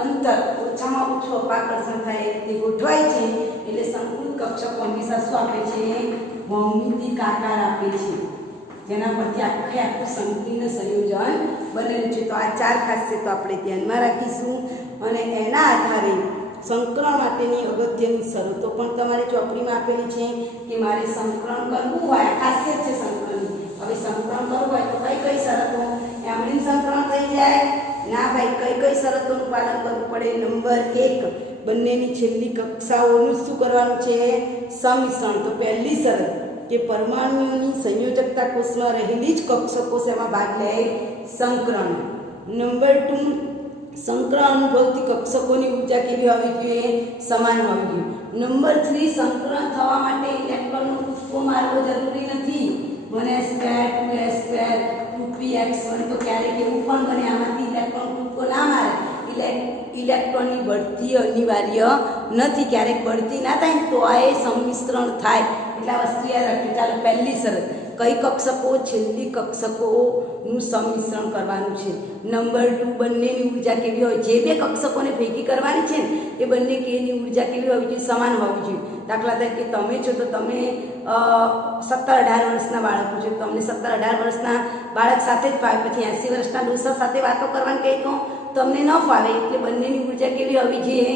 અંતર, ઓછામાં ઓછું અપાકર્ષણ થાય એ રીતે ગોઠવાય છે. એટલે સંકૃત કક્ષકો હંમેશા શું આપે છે? ભૌમિતિક આકાર આપે છે, જેના પરથી આખું સંકીર્ણ સંયોજન બનેલું છે. તો આ 4 ખાસિયતો આપણે ધ્યાનમાં રાખીશું અને એના આધારે સંકરણ માટેની અગત્યની શરતો પણ તમારે ચોપડીમાં આપેલી છે કે મારે સંકરણ કરવું હોય. આ ખાસિયત છે સંકરણની. હવે સંકરણ કરવું હોય તો કઈ શરતો? એમની સંકરણ થઈ જાય ના ભાઈ? કઈ શરતોનું પાલન કરવું પડે? નંબર 1, બંનેની છેલ્લી કક્ષાઓનું શું કરવાનું છે? સંમિશ્રણ. તો પહેલી શરત કે પરમાણુઓની સંયોજકતા કોષમાં રહેલી જ કક્ષકો શેમાં ભાગ લે? સંકરણ. નંબર 2, સંકરણ અનુભવતી કક્ષકોની ઉર્જા કેવી હોવી જોઈએ? સમાન હોવી જોઈએ. નંબર 3, સંકરણ થવા માટે ઇલેક્ટ્રોનનો કૂદકો મારવો જરૂરી નથી. 1s2 2s2 2px1 તો ક્યારેક એવું પણ બને આમાંથી ઇલેક્ટ્રોન કૂદકો ના મારે, ઇલેક્ટ્રોનની બઢતી અનિવાર્ય નથી. ક્યારેક બઢતી ના થાય તો આ એ સંમિશ્રણ થાય. એટલે આ વસ્તુ યાદ રાખજો. ચાલો પહેલી શરત, કઈ કક્ષકો? છેલ્લી કક્ષકોનું સંમિશ્રણ કરવાનું છે. નંબર 2, બંનેની ઉર્જા કેવી હોય? જે બે કક્ષકોને ભેગી કરવાની છે ને એ બંને કેની ઉર્જા કેવી હોવી જોઈએ? સમાન હોવી જોઈએ. દાખલા તરીકે તમે છો તો તમે 17-18 વર્ષના બાળકો છો, તમને 17-18 વર્ષના બાળક સાથે જ ફાવે, પછી 80 વર્ષના ડોસા સાથે વાતો કરવાની કહી તો તમને ન ફાવે. એટલે બંનેની ઉર્જા કેવી હોવી જોઈએ?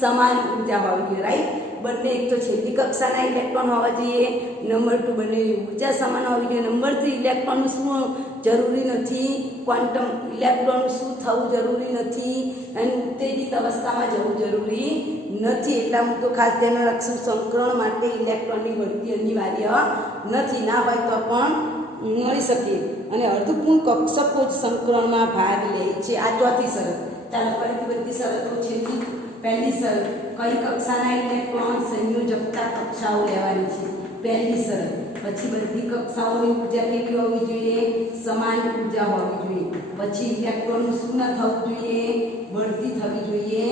સમાન ઉર્જા હોવી જોઈએ. રાઈટ? બંને એક તો છેલ્લી કક્ષાના ઇલેક્ટ્રોન હોવા જોઈએ. નંબર 2, બંનેની ઉર્જા સમાન હોવી જોઈએ. નંબર 3, ઇલેક્ટ્રોનનું શું જરૂરી નથી? ક્વોન્ટમ ઇલેક્ટ્રોનનું શું થવું જરૂરી નથી? અને ઉત્તેજિત અવસ્થામાં જવું જરૂરી નથી. એટલા હું તો ખાસ ધ્યાન રાખશું, સંકરણ માટે ઇલેક્ટ્રોનની બઢતી અનિવાર્ય નથી. ના હોય તો પણ મળી શકે. અને અર્ધપૂર્ણ કક્ષકો જ સંકરણમાં ભાગ લે છે. આ ચોથી શરત. ચાલો ફરીથી બધી શરતો છે. પહેલી શરત, કઈ કક્ષાના ઇલેક્ટ્રોન? સંયોજકતા કક્ષાઓ લેવાની છે. પહેલી શરત. પછી બધી કક્ષાઓની ઉર્જા કેવી હોવી જોઈએ? સમાન ઉર્જા હોવી જોઈએ. પછી ઇલેક્ટ્રોનનું શું ન થવું જોઈએ? બઢતી થવી જોઈએ.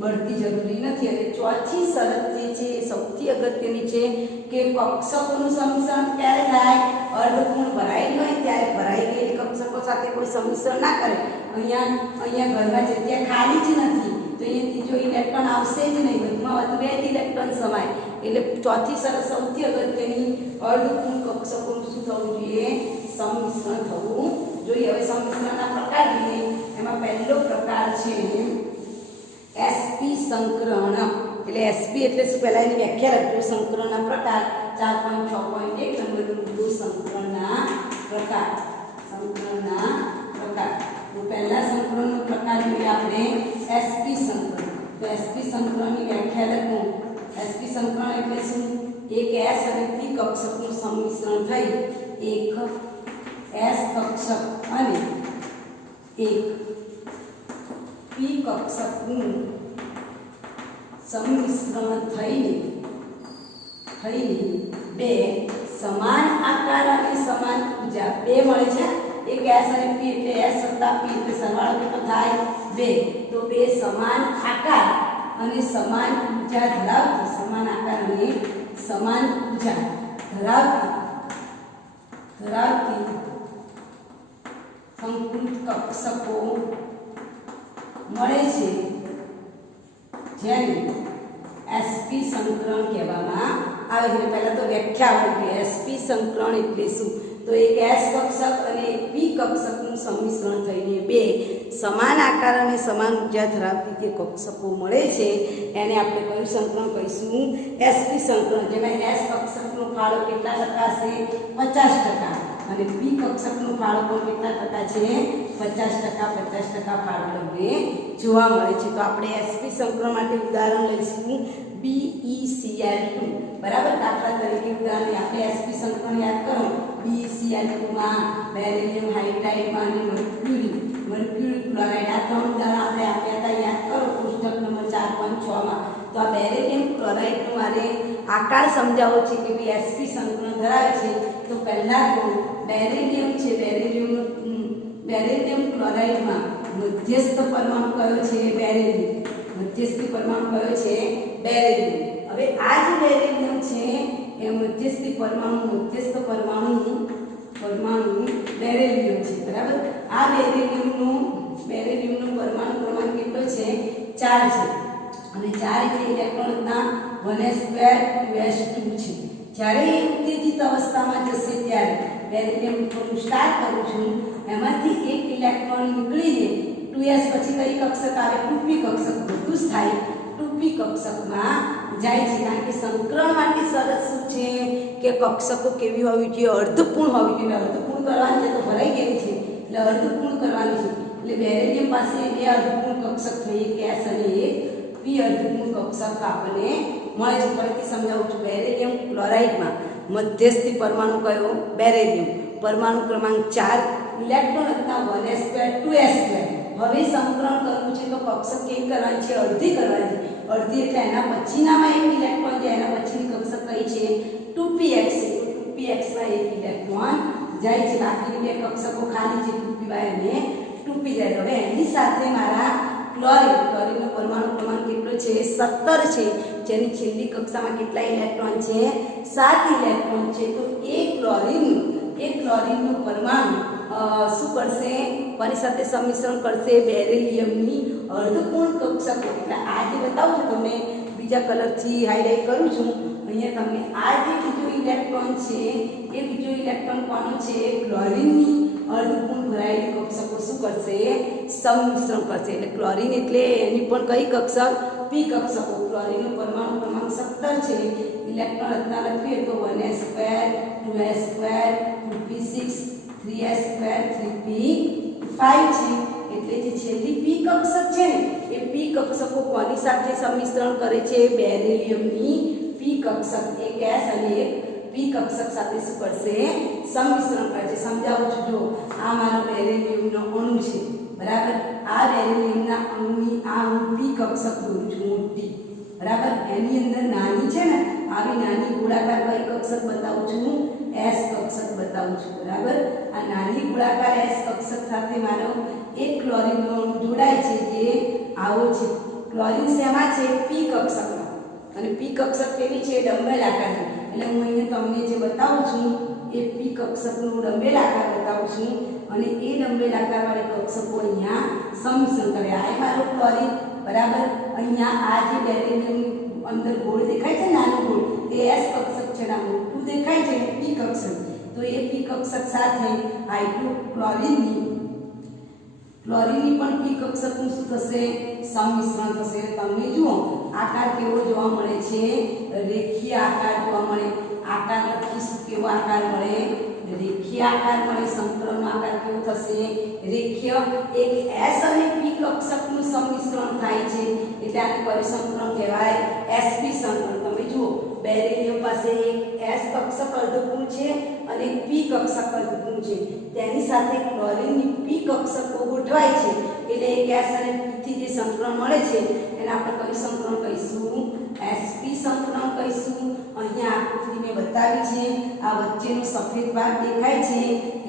બઢતી જરૂરી નથી. અને ચોથી શરત જે છે એ સૌથી અગત્યની છે કે કક્ષકોનું સંમિશ્રણ ક્યારે થાય? અર્ધપૂર્ણ ભરાયેલી હોય ત્યારે ભરાઈ ગયેલી કક્ષકો સાથે કોઈ સંમિશ્રણ ના કરે. અહીંયા ઘરમાં જગ્યા ખાલી જ નથી તો અહીંયા ત્રીજો ઇલેક્ટ્રોન આવશે જ નહીં. બધુમાં વધુ 2 ઇલેક્ટ્રોન સમાય. એટલે ચોથી શરત સૌથી અગત્યની, અર્ધપૂર્ણ કક્ષકોનું શું થવું જોઈએ? સંમિશ્રણ થવું જોઈએ. હવે સંમિશ્રણના પ્રકાર જોઈએ. એમાં પહેલો પ્રકાર છે sp સંકરણ. એટલે sp એટલે શું? પહેલા એની વ્યાખ્યા લખજો. સંકરણના પ્રકાર 4.6.1 નંબરનું સંકરણના પ્રકાર. સંકરણના પ્રકાર. તો પહેલા સંકરણનો પ્રકાર જોઈએ આપણે sp સંકરણ. તો sp સંકરણની વ્યાખ્યા લખું. sp સંકરણ એટલે શું? એક s અને p કક્ષકનું સંમિશ્રણ થઈ એક s કક્ષક અને એક p કક્ષકનું સંમિશ્રણ થઈને બે સમાન આકાર અને સમાન ઉર્જા બે મળે છે. એક s અને p એટલે s વત્તા p એટલે સરવાળો કેટલો થાય? 2. તો બે સમાન આકાર અને સમાન ઉર્જા ધરાવતી, સમાન આકાર અને સમાન ઉર્જા ધરાવતી સંકૃત કક્ષકો મળે છે જેને sp સંકરણ કહેવામાં આવે છે. પહેલા તો વ્યાખ્યા આપી sp સંકરણ એટલે શું? તો એક s કક્ષક અને એક p કક્ષકનું સંમિશ્રણ થઈને બે સમાન આકાર અને સમાન ઉર્જા ધરાવતી જે કક્ષકો મળે છે એને આપણે કયું સંકરણ કહીશું? sp સંકરણ. જેમાં s કક્ષકનો ફાળો કેટલા ટકા છે? 50%. અને p કક્ષકનો ફાળો પણ કેટલા ટકા છે? 50% ફાળો લગભગ જોવા મળે છે. તો આપણે sp સંકરણ માટે ઉદાહરણ લઈશું BeCl2. બરાબર? દાખલા તરીકે ઉદાહરણ આપણે sp સંકરણ યાદ કરો. BeCl2 માં બેરિલિયમ હાઇડ્રાઇડમાં અને મર્ક્યુરી ક્લોરાઇડ આ 3 ઉદાહરણ આપણે આપ્યા હતા. યાદ કરો પુસ્તક નંબર 4.6 માં. તો આ બેરિલિયમ ક્લોરાઇડનો મારે આકાર સમજાવવો છે કે ભાઈ sp સંકરણ ધરાવે છે. તો પહેલા તો બેરિલિયમ છે, બેરિલિયમ ક્લોરાઇડમાં મધ્યસ્થ પરમાણુ કયો છે? બેરિલિયમ. મધ્યસ્થી પરમાણુ કયો છે? બેરિલિયમ. હવે આ જે બેરિલિયમ છે એ મધ્યસ્થ પરમાણુ બેરિલિયમ છે. બરાબર? આ બેરિલિયમનું પરમાણુ ક્રમાંક કેટલો છે? 4 છે. અને 4 એટલે ઇલેક્ટ્રોનના 1s2 2s2 છે. જ્યારે એ ઉત્તેજિત અવસ્થામાં જશે ત્યારે બેરિલિયમ હું સ્ટાર્ટ કરું છું, એમાંથી એક ઇલેક્ટ્રોન નીકળીને 2s પછી કઈ કક્ષક આવે? 2p કક્ષક. બધું જ થાય 2p કક્ષકમાં જાય છે. કારણ કે સંકરણ માટે શરત શું છે કે કક્ષકો કેવી હોવી જોઈએ? અર્ધપૂર્ણ હોવી જોઈએ. અર્ધપૂર્ણ કરવાની છે તો ભરાઈ ગયેલી છે એટલે અર્ધપૂર્ણ કરવાની છે. એટલે બેરિલિયમ પાસે બે અર્ધપૂર્ણ કક્ષક થઈ, એક s અને એક p અર્ધપૂર્ણ કક્ષક આપણને મળે છે. ફરીથી સમજાવું છું. બેરિલિયમ ક્લોરાઇડમાં મધ્યસ્થી પરમાણુ કયો? બેરિલિયમ. પરમાણુ ક્રમાંક 4, ઇલેક્ટ્રોન હતા 1s2 2s2. હવે સંકલન કરવું છે તો કક્ષક કેવી કરવાની છે? અડધી કરવાની છે. અડધી એટલે એના પછીનામાં એક ઇલેક્ટ્રોન જાય, એના પછીની કક્ષક કઈ છે? 2px છે. તો 2px માં એક ઇલેક્ટ્રોન જાય છે. બાકીની બે કક્ષકો ખાલી છે, 2py અને 2p જાય. હવે એની સાથે મારા ક્લોરીનનો પરમાણુ ક્રમાંક કેટલો છે? 17 છે. જેની છેલ્લી કક્ષામાં કેટલા ઇલેક્ટ્રોન છે? 7 ઇલેક્ટ્રોન છે. તો એક ક્લોરીનનો પરમાણુ શું કરશે? કોની સાથે સંમિશ્રણ કરશે? બેરિલિયમની અર્ધપૂર્ણ કક્ષકો. એટલે આ જે બતાવું છું તમને, બીજા કલરથી હાઇલાઇટ કરું છું અહીંયા તમને, આ જે બીજો ઇલેક્ટ્રોન છે એ બીજો ઇલેક્ટ્રોન કોનો છે? ક્લોરીનની અર્ધપૂર્ણ ભરાયેલી કક્ષકો શું કરશે? સંમિશ્રણ કરશે. એટલે ક્લોરીન એટલે એની પણ કઈ કક્ષક? પી કક્ષકો. ક્લોરીનનો પરમાણુ ક્રમાંક 17 છે. ઇલેક્ટ્રોન રચના લખીએ તો 1s2 2s2 2p6 3s2 3p5 છે. એટલે જે છેલ્લી પી કક્ષક છે ને એ પી કક્ષકો કોની સાથે સંમિશ્રણ કરે છે? બેરિલિયમની પી કક્ષક. એક s અને એક પી કક્ષક સાથે શું કરશે? સંમિશ્રણ કરે છે. સમજાવું છું. જો આ મારો બેરિલિયમનો અણુ છે, બરાબર. આ બેરિલિયમના અણુની આ હું પી કક્ષક દોરું છું, મોટી, બરાબર. એની અંદર નાની છે ને, આવી નાની ગોળાકાર કઈ કક્ષક બતાવું છું? એસ કક્ષક બતાવું છું, બરાબર. આ નાની ગોળાકાર એસ કક્ષક સાથે મારો એક ક્લોરીનનો અણુ જોડાય છે, જે આવો છે. ક્લોરીન શેમાં છે? પી કક્ષકમાં. અને પી કક્ષક કેવી છે? ડંબેલ આકારની. એટલે હું અહીંયા તમને જે બતાવું છું એ પી કક્ષકનો ડંબેલ આકાર બતાવું છું, અને એ ડંબેલ આકારવાળી કક્ષકો અહીંયા સંમિશ્રણ કરે. આ મારો ક્લોરીન, બરાબર. અહીંયા આ જે બેરિલિયમની અંદર ગોળ દેખાય છે, નાનો ગોળ, તે એસ કક્ષક છે. ના મોટું દેખાય છે પી કક્ષક. તો એ પી કક્ષક સાથે હાઇડ્રોક્લોરીનની પણ પી કક્ષકનું શું થશે? સંમિશ્રણ થશે. તમને જુઓ આકાર કેવો જોવા મળે છે? રેખીય આકાર જોવા મળે. આકાર લખીશું, કેવો આકાર મળે? રેખીય આકાર મળે. સંકલનનો આકાર કેવો થશે? રેખીય. એક s અને p કક્ષકનું સંમિશ્રણ થાય છે એટલે આને પરિસંકલન કહેવાય. sp સંકલન. તમે જુઓ બેરિલિયમ પાસે એક s કક્ષક અર્ધપૂર્ણ છે અને p કક્ષક અર્ધપૂર્ણ છે. તેની સાથે ક્લોરીનની p કક્ષકો ગોઠવાય છે એટલે એક s અને p થી જે સંકલન મળે છે એને આપણે કયું સંકલન કહીશું? sp સંકલન કહીશું. અહીંયા આકૃતિ મેં બતાવી છે. આ વચ્ચેનો સફેદ ભાગ દેખાય છે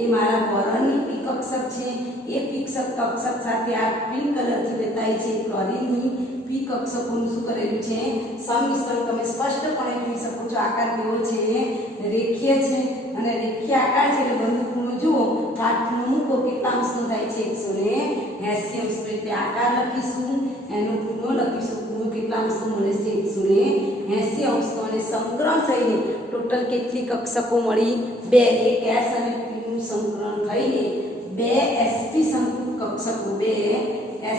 એ મારા બોરોનની પી કક્ષક છે. એ પી કક્ષક સાથે આ પિંક કલરથી બતાવી છે ક્લોરીનની પી કક્ષકોનું શું કરેલું છે? સંમિશ્રણ. તમે સ્પષ્ટપણે જોઈ શકો છો આકાર કેવો છે? રેખીય છે. અને રેખીય આકાર છે એટલે બંધ ખૂણો જુઓ, કાટખૂણો મૂકો, કેટલા અંશનો થાય છે? 180 અંશ. એટલે આકાર લખીશું, એનો ખૂણો લખીશું. ખૂણો કેટલા અંશનો મળે છે? 180 અંશનો. અને સંકલન થઈને ટોટલ કેટલી કક્ષકો મળી? 2. એક s અને p નું સંકલન થઈને 2 sp સંકૃત કક્ષકો, 2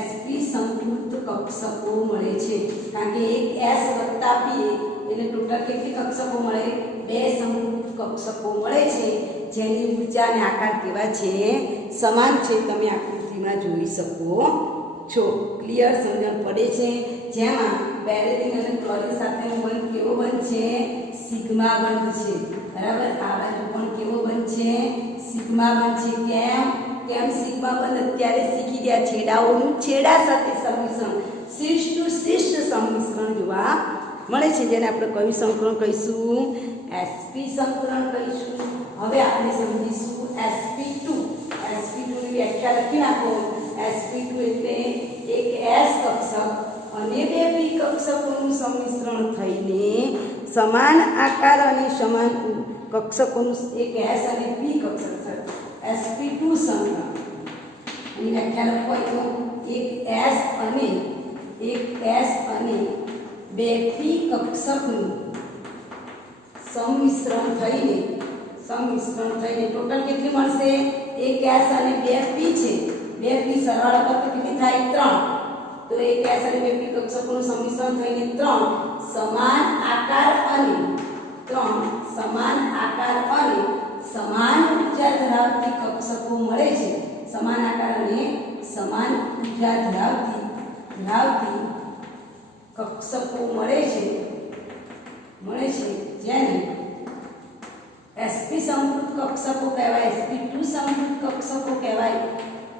sp સંકૃત કક્ષકો મળે છે. કારણ કે એક s વત્તા p એટલે ટોટલ કેટલી કક્ષકો મળે? 2 સંકૃત કક્ષકો મળે છે, જેની ઊર્જા અને આકાર કેવા છે? સમાન છે. તમે આકૃતિમાં જોઈ શકો છો. ક્લિયર? સમજણ પડે છે? જેમાં બેરિલિયમ અને ક્લોરીન સાથેનો બંધ કેવો બંધ છે? સિગ્મા બંધ છે, બરાબર. આ બાજુ પણ કેવો બંધ છે? સિગ્મા બંધ છે. કેમ સિગ્મા બંધ? અત્યારે શીખી ગયા છેડાઓનું છેડા સાથે સંમિશ્રણ, શીર્ષ ટુ શીર્ષ સંમિશ્રણ જોવા મળે છે, જેને આપણે કયું સંકલન કહીશું? sp સંકલન કહીશું. હવે આપણે સમજીશું sp2. sp2 ની વ્યાખ્યા લખી નાખો. sp2 એટલે એક s કક્ષક અને 2 p કક્ષકોનું સંમિશ્રણ થઈને સમાન આકાર અને સમાન કક્ષકોનું એક s અને p કક્ષક છે. sp2 સંકલન ની વ્યાખ્યા લખો તો એક s અને 2 p કક્ષકનું સંમિશ્રણ થઈને ટોટલ કેટલી મળશે? એક s અને 2 p છે. 2 p સરવાળો કરતા કેટલી થાય? 3. તો એક s અને 2 p કક્ષકોનું સંમિશ્રણ થઈને 3 સમાન આકાર અને સમાન ઊર્જા ધરાવતી કક્ષકો મળે છે. સમાન આકાર અને સમાન ઊર્જા ધરાવતી કક્ષકો મળે છે, જેને sp સંકૃત કક્ષકો કહેવાય. sp2 સંકૃત કક્ષકો કહેવાય.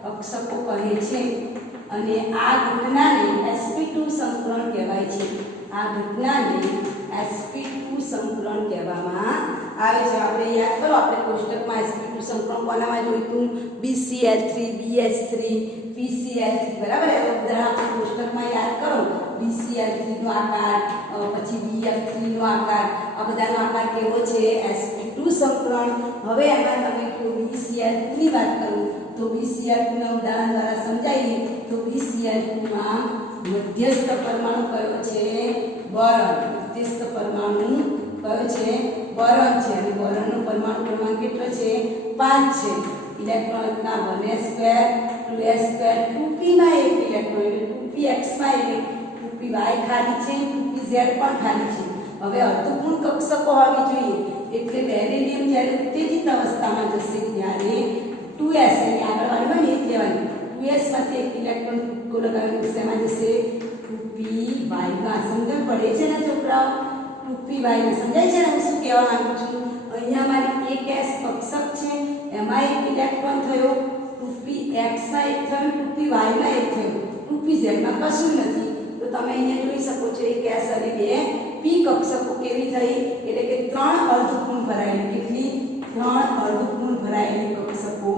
કક્ષકો કહે છે અને આ ઘટનાને sp2 સંકરણ કહેવાય છે. આ ઘટનાને sp2 સંકરણ કહેવામાં આવે છે. આપણે યાદ કરો, આપણે કોષ્ટકમાં sp2 સંકરણ કોનામાં જોયું હતું? BCl3 BH3 PCl3, બરાબર. એ બધા આપણે કોષ્ટકમાં યાદ કરો. BCl3 નો આકાર, પછી BF3 નો આકાર, આ બધાનો આકાર કેવો છે? sp2 સંકરણ. હવે એમાં તમે જો BCl2 ની વાત કરું તો BCl2 ના ઉદાહરણ દ્વારા સમજાવીએ તો BCl2 માં મધ્યસ્થ પરમાણુ કયો છે? બોરોન. મધ્યસ્થ પરમાણુ કયો છે? બોરોન છે. અને બોરોનનો પરમાણુ ક્રમાંક કેટલો છે? 5 છે. ઇલેક્ટ્રોનના 1s2 2s2 2p માં એક ઇલેક્ટ્રોન, 2px માં એક, 2py ખાલી છે, 2pz પણ ખાલી છે. હવે અર્ધપૂર્ણ કક્ષકો હોવી જોઈએ. એટલે બેરિલિયમ જ્યારે ઉત્તેજિત અવસ્થામાં જશે ત્યારે 2s ની આગળવાળી બને કહેવાય. 2s માંથી એક ઇલેક્ટ્રોન કો લગાવીને શેમાં જશે? 2py માં. સમજણ પડે છે ને છોકરાઓ? 2py ને સમજાય છે ને હું શું કહેવા માંગુ છું? અહીંયા મારી એક s કક્ષક છે, એમાં એક ઇલેક્ટ્રોન થયો, 2px માં એક થયો, 2py માં એક થયો, 2pz માં કશું નથી. તો તમે અહીંયા જોઈ શકો છો એક s અને બે p કક્ષકો કેવી થઈ? એટલે કે 3 અર્ધપૂર્ણ ભરાયેલી, કેટલી? 3 અર્ધપૂર્ણ ભરાયેલી કક્ષકો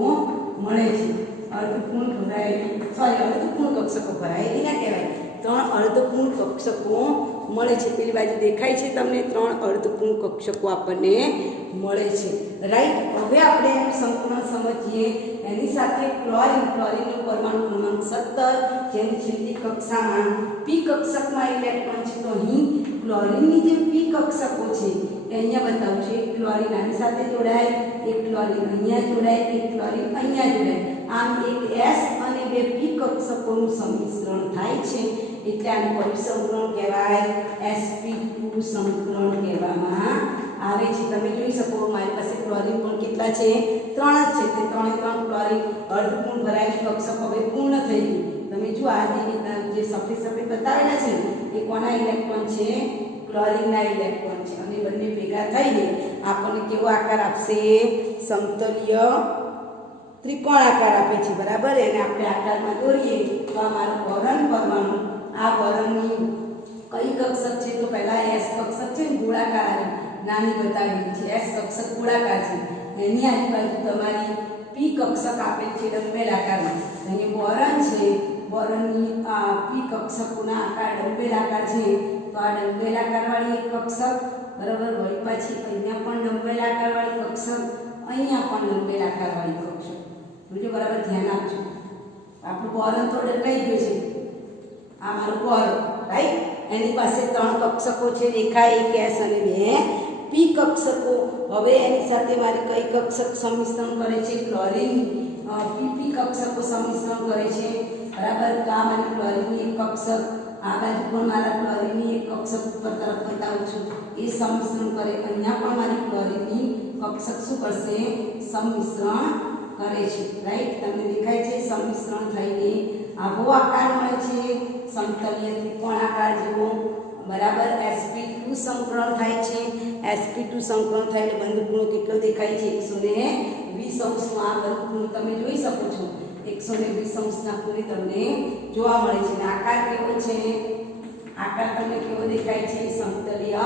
મળે છે. અર્ધપૂર્ણ કક્ષકો ભરાયેલી ના કહેવાય, 3 અર્ધપૂર્ણ કક્ષકો મળે છે. પેલી બાજુ દેખાય છે તમને? 3 અર્ધપૂર્ણ કક્ષકો આપણને મળે છે. રાઈટ. હવે આપણે એનું સંપૂર્ણ સમજીએ. એની સાથે ક્લોરીનનો પરમાણુ ક્રમાંક 17, જેની છેલ્લી કક્ષામાં p કક્ષકમાં ઇલેક્ટ્રોન છે. તો અહીં ક્લોરીનની જે p કક્ષકો છે એ અહીંયા બતાવું છું. એક ક્લોરીન આની સાથે જોડાય, એક ક્લોરીન અહીંયા જોડાય, એક ક્લોરીન અહીંયા જોડાય. આમ એક s અને બે p કક્ષકોનું સંમિશ્રણ થાય છે. એટલે આને કયું સંકરણ કહેવાય? sp2 સંકરણ કહેવામાં આવે છે. તમે જોઈ શકો મારી પાસે ક્લોરીન પણ કેટલા છે? 3 જ છે. તે 3 ક્લોરીન અર્ધપૂર્ણ ભરાયેલી કક્ષક હવે પૂર્ણ થઈ ગઈ. તમે જો આ જે સફેદ બતાવેલા છે એ કોના ઇલેક્ટ્રોન છે? ક્લોરીનના ઇલેક્ટ્રોન છે. અને બંને ભેગા થઈને આપણને કેવો આકાર આપશે? સમતલીય ત્રિકોણ આકાર આપે છે. બરાબર. એને આપણે આકારમાં દોરીએ તો આ મારું બોરોન પરમાણુ, આ બોરોનની કઈ કક્ષક છે? તો પહેલા s કક્ષક છે, ગોળાકાર નાની બતાવેલી છે. s કક્ષક ગોળાકાર છે. એની આજુબાજુ તમારી p કક્ષક આપેલ છે ડંબેલ આકારમાં. અહીં બોરોન છે, બોરોનની p કક્ષકોના આકાર ડંબેલ આકાર છે. તો આ ડંબેલ આકારવાળી એક કક્ષક, બરાબર. વળી પાછી અહીંયા પણ ડંબેલ આકારવાળી કક્ષક, અહીંયા પણ ડંબેલ આકારવાળી કક્ષક. બીજું બરાબર ધ્યાન આપજો. આપણું બોરોન તો ડંડાઈ ગયું છે. આ મારું બોરોન, રાઈટ. એની પાસે 3 કક્ષકો છે, દેખાય, એક s અને બે p કક્ષકો. હવે એની સાથે મારી કઈ કક્ષક સંમિશ્રણ કરે છે? ક્લોરીન pp કક્ષકો સંમિશ્રણ કરે છે. બરાબર. તો આ મારી ક્લોરીનની એક કક્ષક, આ બાજુ પણ મારા ક્લોરીનની એક કક્ષક ઉપર તરફ બતાવું છું, એ સંમિશ્રણ કરે. અહીંયા પણ મારી ક્લોરીનની કક્ષક શું કરશે? સંમિશ્રણ કરે છે. રાઈટ. તમને દેખાય છે? સંમિશ્રણ થઈને આવો આકાર મળે છે, સમતલીય ત્રિકોણ આકાર જેવો. બરાબર. sp2 સંકરણ થાય છે. sp2 સંકરણ થાય એટલે બંધખૂણો કેટલો દેખાય છે? 120 અંશનો આ બંધખૂણો તમે જોઈ શકો છો. 120 અંશના ખૂણે તમને જોવા મળે છે. આકાર કેવો છે? આકાર તમને કેવો દેખાય છે? સમતલીય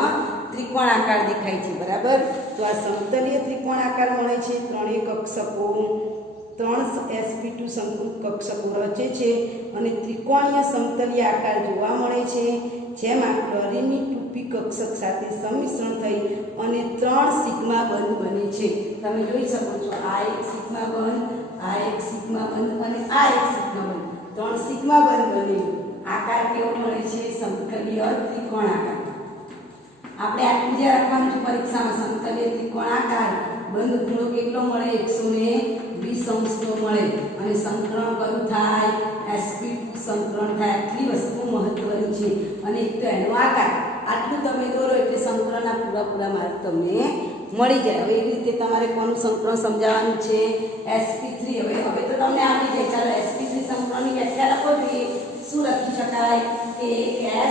ત્રિકોણ આકાર દેખાય છે. બરાબર. તો આ સમતલીય ત્રિકોણ આકાર મળે છે. 3 કક્ષકો, 3 sp2 સંકૃત કક્ષકો રચે છે અને ત્રિકોણીય સમતલીય આકાર જોવા મળે છે, જેમાં ક્લોરીનની 2p કક્ષક સાથે સંમિશ્રણ થઈ અને 3 સિગ્મા બંધ બને છે. તમે જોઈ શકો છો. આ એક સિગ્મા બંધ, આ એક સિગ્મા બંધ અને આ એક સિગ્મા બંધ, 3 સિગ્મા બંધ બને. આકાર કેવો મળે છે? સમતલીય ત્રિકોણ આકાર. આપણે આટલું જે રાખવાનું છે પરીક્ષામાં, સમતલીય ત્રિકોણ આકાર, બંધખૂણો કેટલો મળે? 120 અંશનો મળે. અને સંકરણ કયું થાય? sp2 સંકરણ થાય. આટલી વસ્તુ મહત્વની છે. અને એક તો એનો આકાર, આટલું તમે દોરો એટલે સંકરણના પૂરા માર્ક તમને મળી જાય. હવે એવી રીતે તમારે કોનું સંકરણ સમજાવવાનું છે? sp3. હવે તો તમને આવડી જાય. ચાલો sp3 સંકરણની વ્યાખ્યા લખો જોઈએ. શું લખી શકાય? કે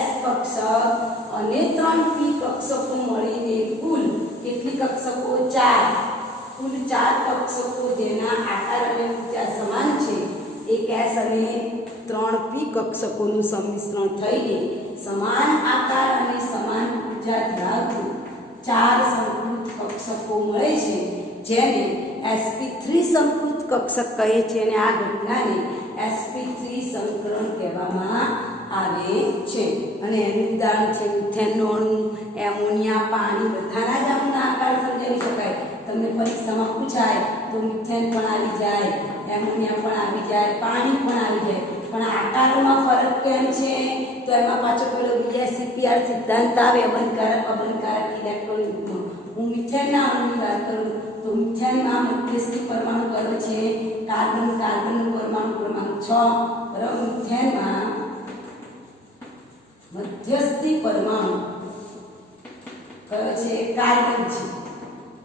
s કક્ષક અને 3p કક્ષકો મળીને કુલ કેટલી કક્ષકો? 4. કુલ 4 કક્ષકો જેના આકાર અને ઊંચાઈ સમાન છે એક S અને 3P કક્ષકોનું સંમિશ્રણ થઈને સમાન આકાર અને સમાન ઊર્જા ધરાવતું 4 સંકૃત કક્ષકો મળે છે, જેને sp3 સંકૃત કક્ષક કહે છે અને આ ઘટનાને sp3 સંકરણ કહેવામાં આવે છે. અને એનું ઉદાહરણ છે મિથેનનો અણુ, એમોનિયા, પાણી, બધાના જ અણુના આકાર સમજાવી શકાય. તમને પરીક્ષામાં પૂછાય તો મિથેન પણ આવી જાય, એમોનિયા પણ આવી જાય, પાણી પણ આવી જાય, પણ આકારોમાં ફરક કેમ છે? તો એમાં પાછો પેલો બીએસસીપીઆર સિદ્ધાંત આવે, અબંધકારક અબંધકારક ઇલેક્ટ્રોન યુગ્મ. હું મિથેનના અણુની વાત કરું તો મિથેનમાં મધ્યસ્થી પરમાણુ કયો છે? કાર્બન. કાર્બનનું પરમાણુ ક્રમાંક 6. બરાબર. મિથેનમાં મધ્યસ્થી પરમાણુ કયો છે? કાર્બન છે.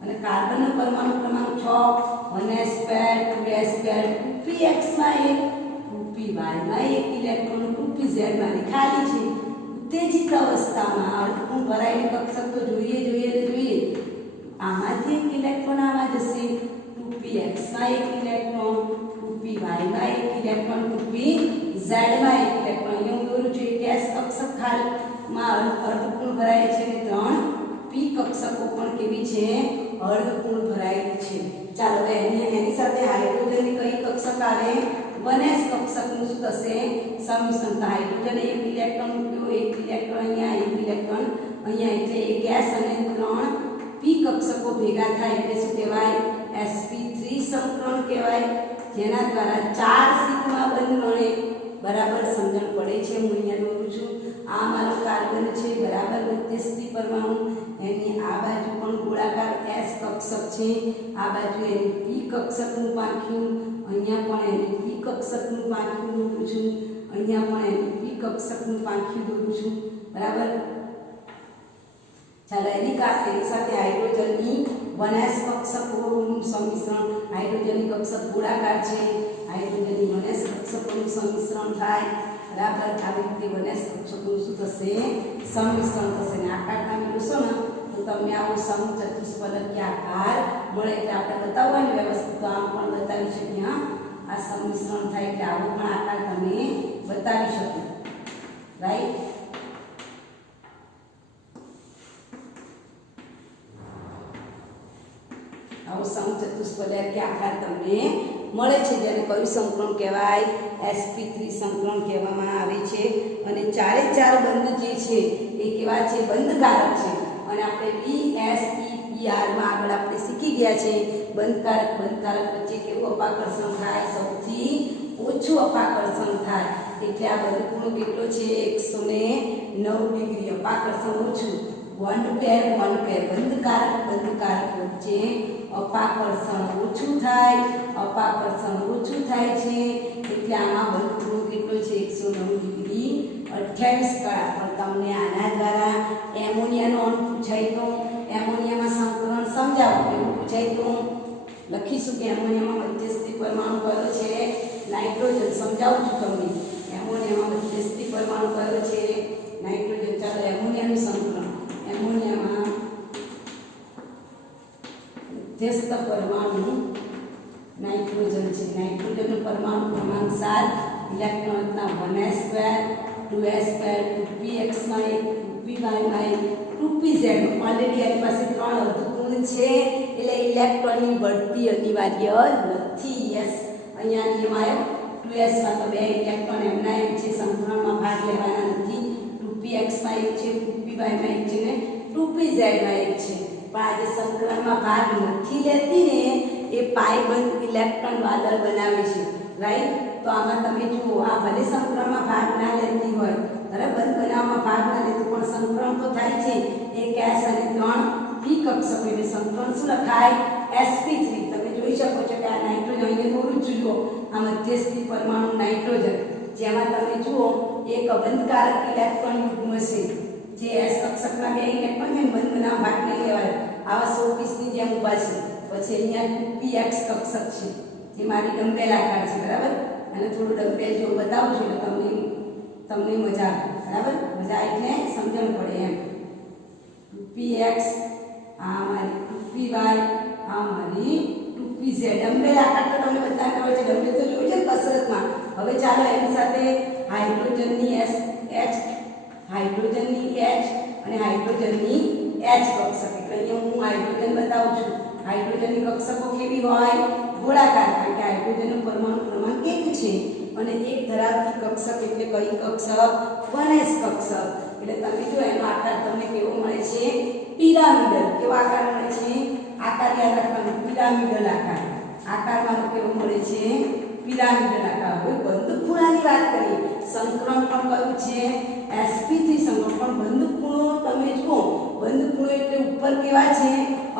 અને કાર્બનનો પરમાણુ ક્રમાંક 6. 1s2 2s2 2px માં 1 2py માં 1 ઇલેક્ટ્રોન, 2pz માં ખાલી છે. ઉત્તેજિત અવસ્થામાં અર્ધપૂર્ણ ભરાયેલી કક્ષક તો જોઈએ. આમાંથી એક ઇલેક્ટ્રોન આમાં જશે, 2px માં 1 ઇલેક્ટ્રોન, 2py માં 1 ઇલેક્ટ્રોન, 2pz માં 1 ઇલેક્ટ્રોન. અહીંયા હું દોરું છું કે S કક્ષક ખાલીમાં અર્ધપૂર્ણ ભરાય છે અને 3p કક્ષકો પણ કેવી છે? અર્ધપૂર્ણ ભરાયેલી છે. ચાલો હવે એની સાથે હાઇડ્રોજનની કઈ કક્ષક આવે? 1s કક્ષકનું શું થશે? સંમિશ્રણ. હાઇડ્રોજન 1 ઇલેક્ટ્રોન મૂક્યો, 1 ઇલેક્ટ્રોન અહીંયા, 1 ઇલેક્ટ્રોન અહીંયા, એટલે એક ગેસ અને 3p કક્ષકો ભેગા થાય એટલે શું કહેવાય? sp3 સંકરણ કહેવાય, જેના દ્વારા 4 સિગ્મા બંધ મળે. બરાબર સમજણ પડે છે? હું અહીંયા દોરું છું. આ મારો કાર્બન છે, બરાબર, મધ્યસ્થી પરમાણુ. એની આ બાજુ પણ ગોળાકાર S કક્ષક છે, આ બાજુ એની p કક્ષકનું પાંખ્યું, અહીંયા પણ એની p કક્ષકનું પાંખ્યું દોરું છું, અહીંયા પણ એની p કક્ષકનું પાંખ્યું દોરું છું. બરાબર. ચાલો એની સાથે હાઇડ્રોજનની 1s કક્ષકોનું સંમિશ્રણ. હાઇડ્રોજનની કક્ષક ગોળાકાર છે, હાઇડ્રોજનની 1s કક્ષકોનું સંમિશ્રણ થાય. બરાબર. આવી રીતે 1s કક્ષકોનું શું થશે? સંમિશ્રણ થશે. ને આકાર તમે જોશો ને તો તમને આવો સમચતુષ્ફલકીય આકાર મળે. એટલે આપણે બતાવવાની વ્યવસ્થિત તો આમ પણ બતાવી શકીએ. આ સંમિશ્રણ થાય એટલે આવો પણ આકાર તમે બતાવી શકો. રાઈટ. આવો સમચતુષ્ફલકીય આકાર તમને મળે છે, જેને કયું સંકરણ કહેવાય? sp3 સંકરણ કહેવામાં આવે છે. અને ચારે ચાર બંધ જે છે એ કેવા છે? બંધકારક છે. અને આપણે BSEPR માં આગળ આપણે શીખી ગયા છે બંધકારક વચ્ચે કેવું અપાકર્ષણ થાય? સૌથી ઓછું અપાકર્ષણ થાય. એટલે આ બંધ ખૂણો કેટલો છે? 109 ડિગ્રી. અપાકર્ષણ ઓછું, 1 પેર બંધકારક વચ્ચે અપાકર્ષણ ઓછું થાય. અપાકર્ષણ ઓછું થાય છે એટલે આમાં બંધ ખૂણો કેટલો છે? 109 ડિગ્રી 28 કળા. પણ તમને આના દ્વારા એમોનિયાનો અણુ પૂછાય તો એમોનિયામાં સંકરણ સમજાવો. એવું પૂછાય તો લખીશું કે એમોનિયામાં મધ્યસ્થી પરમાણુ કયો છે? નાઇટ્રોજન. સમજાવું છું તમને. એમોનિયામાં મધ્યસ્થી પરમાણુ કયો છે? નાઇટ્રોજન. ચાલો એમોનિયાનું સંકરણ. એમોનિયામાં મધ્યસ્થ પરમાણુ નાઇટ્રોજન છે. નાઇટ્રોજનનો પરમાણુ ક્રમાંક 7, ઇલેક્ટ્રોનના 1s2 2s2 2px માં 1 2py માં 1 2pz. ઓલરેડી આપણી પાસે 3 અર્ધપૂર્ણ છે એટલે ઇલેક્ટ્રોનની બઢતી અનિવાર્ય નથી. યસ. અહીંયા નિયમ આવ્યો 2s માં તો 2 ઇલેક્ટ્રોન એમના એમ છે, સંકરણમાં ભાગ લેવાના નથી. 2px માં 1 છે, 2py માં 1 છે ને 2pz માં 1 છે. પણ આજે સંકરણમાં ભાગ નથી લેતી ને એ પાયબંધ ઇલેક્ટ્રોન વાદળ બનાવે છે. રાઈટ. તો આમાં તમે જુઓ, આ ભલે સંકરણમાં ભાગ ના લેતી હોય, બરાબર, બંધ બનાવવામાં ભાગ ના લેતું પણ સંકરણ તો થાય છે. એક S અને 3p કક્ષકો એટલે સંકરણ શું લખાય? sp3. તમે જોઈ શકો છો કે આ નાઇટ્રોજન અહીંયા દોરું છું. જુઓ, આ મધ્યસ્થી પરમાણુ નાઇટ્રોજન, જેમાં તમે જુઓ એક અબંધકારક ઇલેક્ટ્રોન યુગ્મ છે. જે S કક્ષકના 2 ઇલેક્ટ્રોન છે, બંધ બનાવવા ભાગ નહીં લેવાય. આવા 120 ની જેમ ઊભા છે. પછી અહીંયા px કક્ષક છે, જે મારી ડમ્બેલ આકાર છે. બરાબર. અને થોડું ડમ્બેલ જો બતાવું છું એટલે તમને મજા આવે. બરાબર. મજા એટલે સમજણ પડે એમ. 2px, આ મારી 2py, આ મારી 2pz. 2pz ડમ્બેલ આકાર તો તમને બધાને ખબર છે, ડમ્બેલ તો જોયું છે કસરતમાં. હવે ચાલો એની સાથે હાઇડ્રોજનની H હાઇડ્રોજનની H અને હાઇડ્રોજનની H કક્ષક. એટલે અહીંયા હું હાઇડ્રોજન બતાવું છું. હાઇડ્રોજનની કક્ષકો કેવી હોય? ગોળાકાર, કારણ કે હાઇડ્રોજનનું પરમાણુ ક્રમાંક 1 છે અને એક ધરાવતી કક્ષક એટલે કઈ કક્ષક? 1s કક્ષક. એટલે તમે જો એનો આકાર તમને કેવો મળે છે? પિરામિડલ. કેવો આકાર મળે છે? આકાર યાદ રાખવાનો, પિરામિડલ આકાર. આકારમાં કેવો મળે છે? પિરામિડલ આકાર. હવે બંદૂક ખૂણાની વાત કરીએ. સંકરણ પણ કયું છે? sp3 સંકરણ. પણ બંદૂક ખૂણો તમે જુઓ, બંદૂક ખૂણો એટલે ઉપર કેવા છે?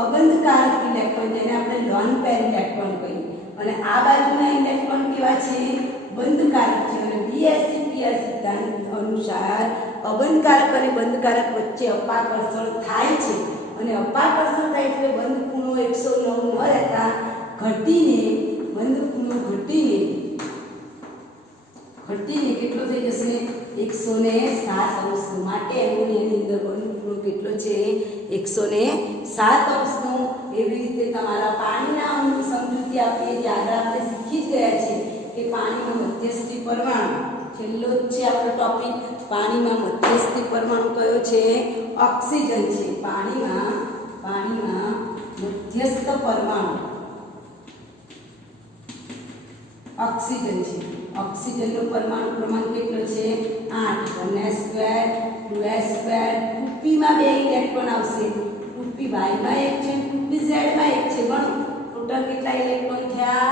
અબંધકારક ઇલેક્ટ્રોન, જેને આપણે લોન પેર ઇલેક્ટ્રોન કહીએ. અને આ બાજુના ઇલેક્ટ્રોન કેવા છે? બંધકારક છે. અને BSc-PR સિદ્ધાંત અનુસાર અબંધકારક અને બંધકારક વચ્ચે અપાકર્ષણ થાય છે. અને અપાકર્ષણ થાય એટલે બંધ ખૂણો 109 ન રહેતા ઘટીને બંધ ખૂણો ઘટીને કેટલો થઈ જશે? 107 અંશનો. માટે એમોનિયાની અંદર બંધ ખૂણો કેટલો છે? 107 અંશનો. એવી રીતે તમારા પાણીના અણુની સમજૂતી આપીએ, જે આગળ આપણે શીખી જ ગયા છે કે પાણીમાં મધ્યસ્થી પરમાણુ, છેલ્લો જ છે આપણો ટોપિક. પાણીમાં મધ્યસ્થી પરમાણુ કયો છે? ઓક્સિજન છે. પાણીમાં મધ્યસ્થ પરમાણુ ઓક્સિજન છે. ઓક્સિજનનો પરમાણુ ક્રમાંક કેટલો છે? 8. 1s2 2s2. 2p માં 2 ઇલેક્ટ્રોન આવશે. 2p y માં 1 છે, 2p z માં 1 છે. ગણો ટોટલ કેટલા ઇલેક્ટ્રોન થયા?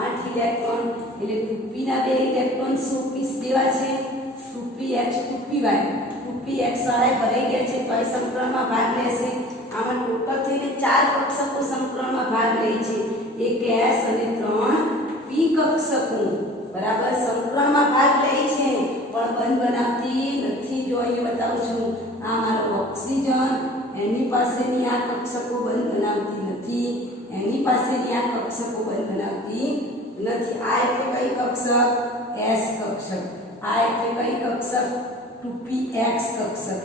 8 ઇલેક્ટ્રોન. એટલે 2p ના 2 ઇલેક્ટ્રોન 100 પીસ દેવા છે. 2px 2py 2px સારા ભરાઈ ગયા છે તો એ સંકરણમાં ભાગ લેશે. આમાં ટોટલ થઈને 4 કક્ષકો સંકરણમાં ભાગ લે છે. એક s અને 3 p કક્ષકો બરાબર સંકરણમાં ભાગ લે છે, પણ બંધ બનાવતી નથી. જો અહીં બતાવું છું, આ મારો ઓક્સિજન, એની પાસેની આ કક્ષકો બંધ બનાવતી નથી, એની પાસેની આ કક્ષકો બંધ બનાવતી નથી. આ એટલે કઈ કક્ષક? s કક્ષક. આ એટલે કઈ કક્ષક? 2px કક્ષક.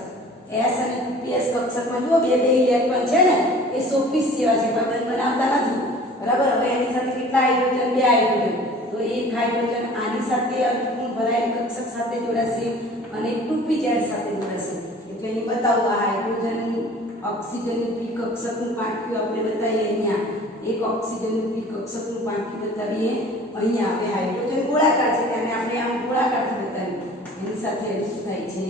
s અને 2ps કક્ષકમાં જો બે ઇલેક્ટ્રોન છે ને, એ 100 પીસ જેવા છે, પણ બંધ બનાવતા નથી. બરાબર. હવે એની સાથે કેટલા હાઇડ્રોજન? 2 હાઇડ્રોજન. તો એક હાઇડ્રોજન આની સાથે અણુમાં ભરાયેલ કક્ષક સાથે જોડાશે અને 2pz સાથે જોડાશે. એટલે અહીં બતાવો, આ હાઇડ્રોજન ઓક્સિજનનું p કક્ષકનું પાંખિયું આપણે બતાવીએ. અહીંયા એક ઓક્સિજનનું p કક્ષકનું પાંખિયું બતાવીએ. અહીંયા આપણે હાઇડ્રોજન ગોળાકાર છે તેને આપણે આમ ગોળાકારથી બતાવીએ. એની સાથે શું થાય છે?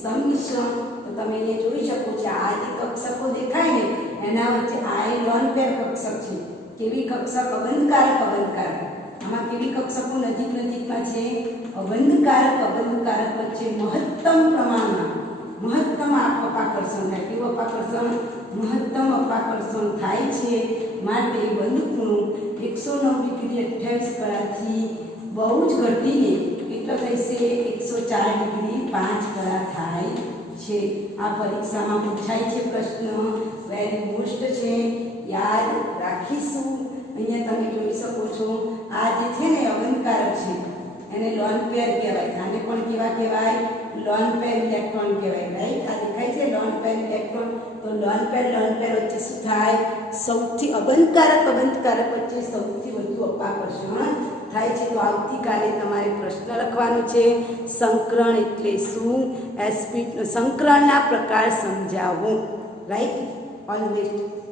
સંમિશ્રણ. તો તમે અહીંયા જોઈ શકો છો, આ જે કક્ષકો દેખાય ને એના વચ્ચે આ લોન પેર કક્ષક છે. કેવી કક્ષક? અબંધકારક. આમાં કેવી કક્ષકો નજીકમાં છે? અબંધકારક વચ્ચે મહત્તમ પ્રમાણમાં મહત્તમ અપાકર્ષણ થાય. કેવું અપાકર્ષણ? મહત્તમ અપાકર્ષણ થાય છે. માટે બંધ ખૂણો 109 ડિગ્રી 28 કલાથી બહુ જ ઘટીને કેટલો થશે? 104 ડિગ્રી 5 કલા થાય છે. આ પરીક્ષામાં પૂછાય છે પ્રશ્ન, વેરી મોસ્ટ છે, યાદ રાખીશું. અહીંયા તમે જોઈ શકો છો, આ જે છે ને અબંધકારક છે, એને લોન પેર કહેવાય. આને પણ કેવા કહેવાય? લોન પેર ઇલેક્ટ્રોન કહેવાય. રાઈટ. આ દેખાય છે લોન પેર ઇલેક્ટ્રોન. તો લોન પેર વચ્ચે શું થાય? સૌથી અબંધકારક વચ્ચે સૌથી વધુ અપાકર્ષણ થાય છે. તો આવતીકાલે તમારે પ્રશ્ન લખવાનું છે, સંકરણ એટલે શું? સંકરણના પ્રકાર સમજાવો. રાઈટ. All the best.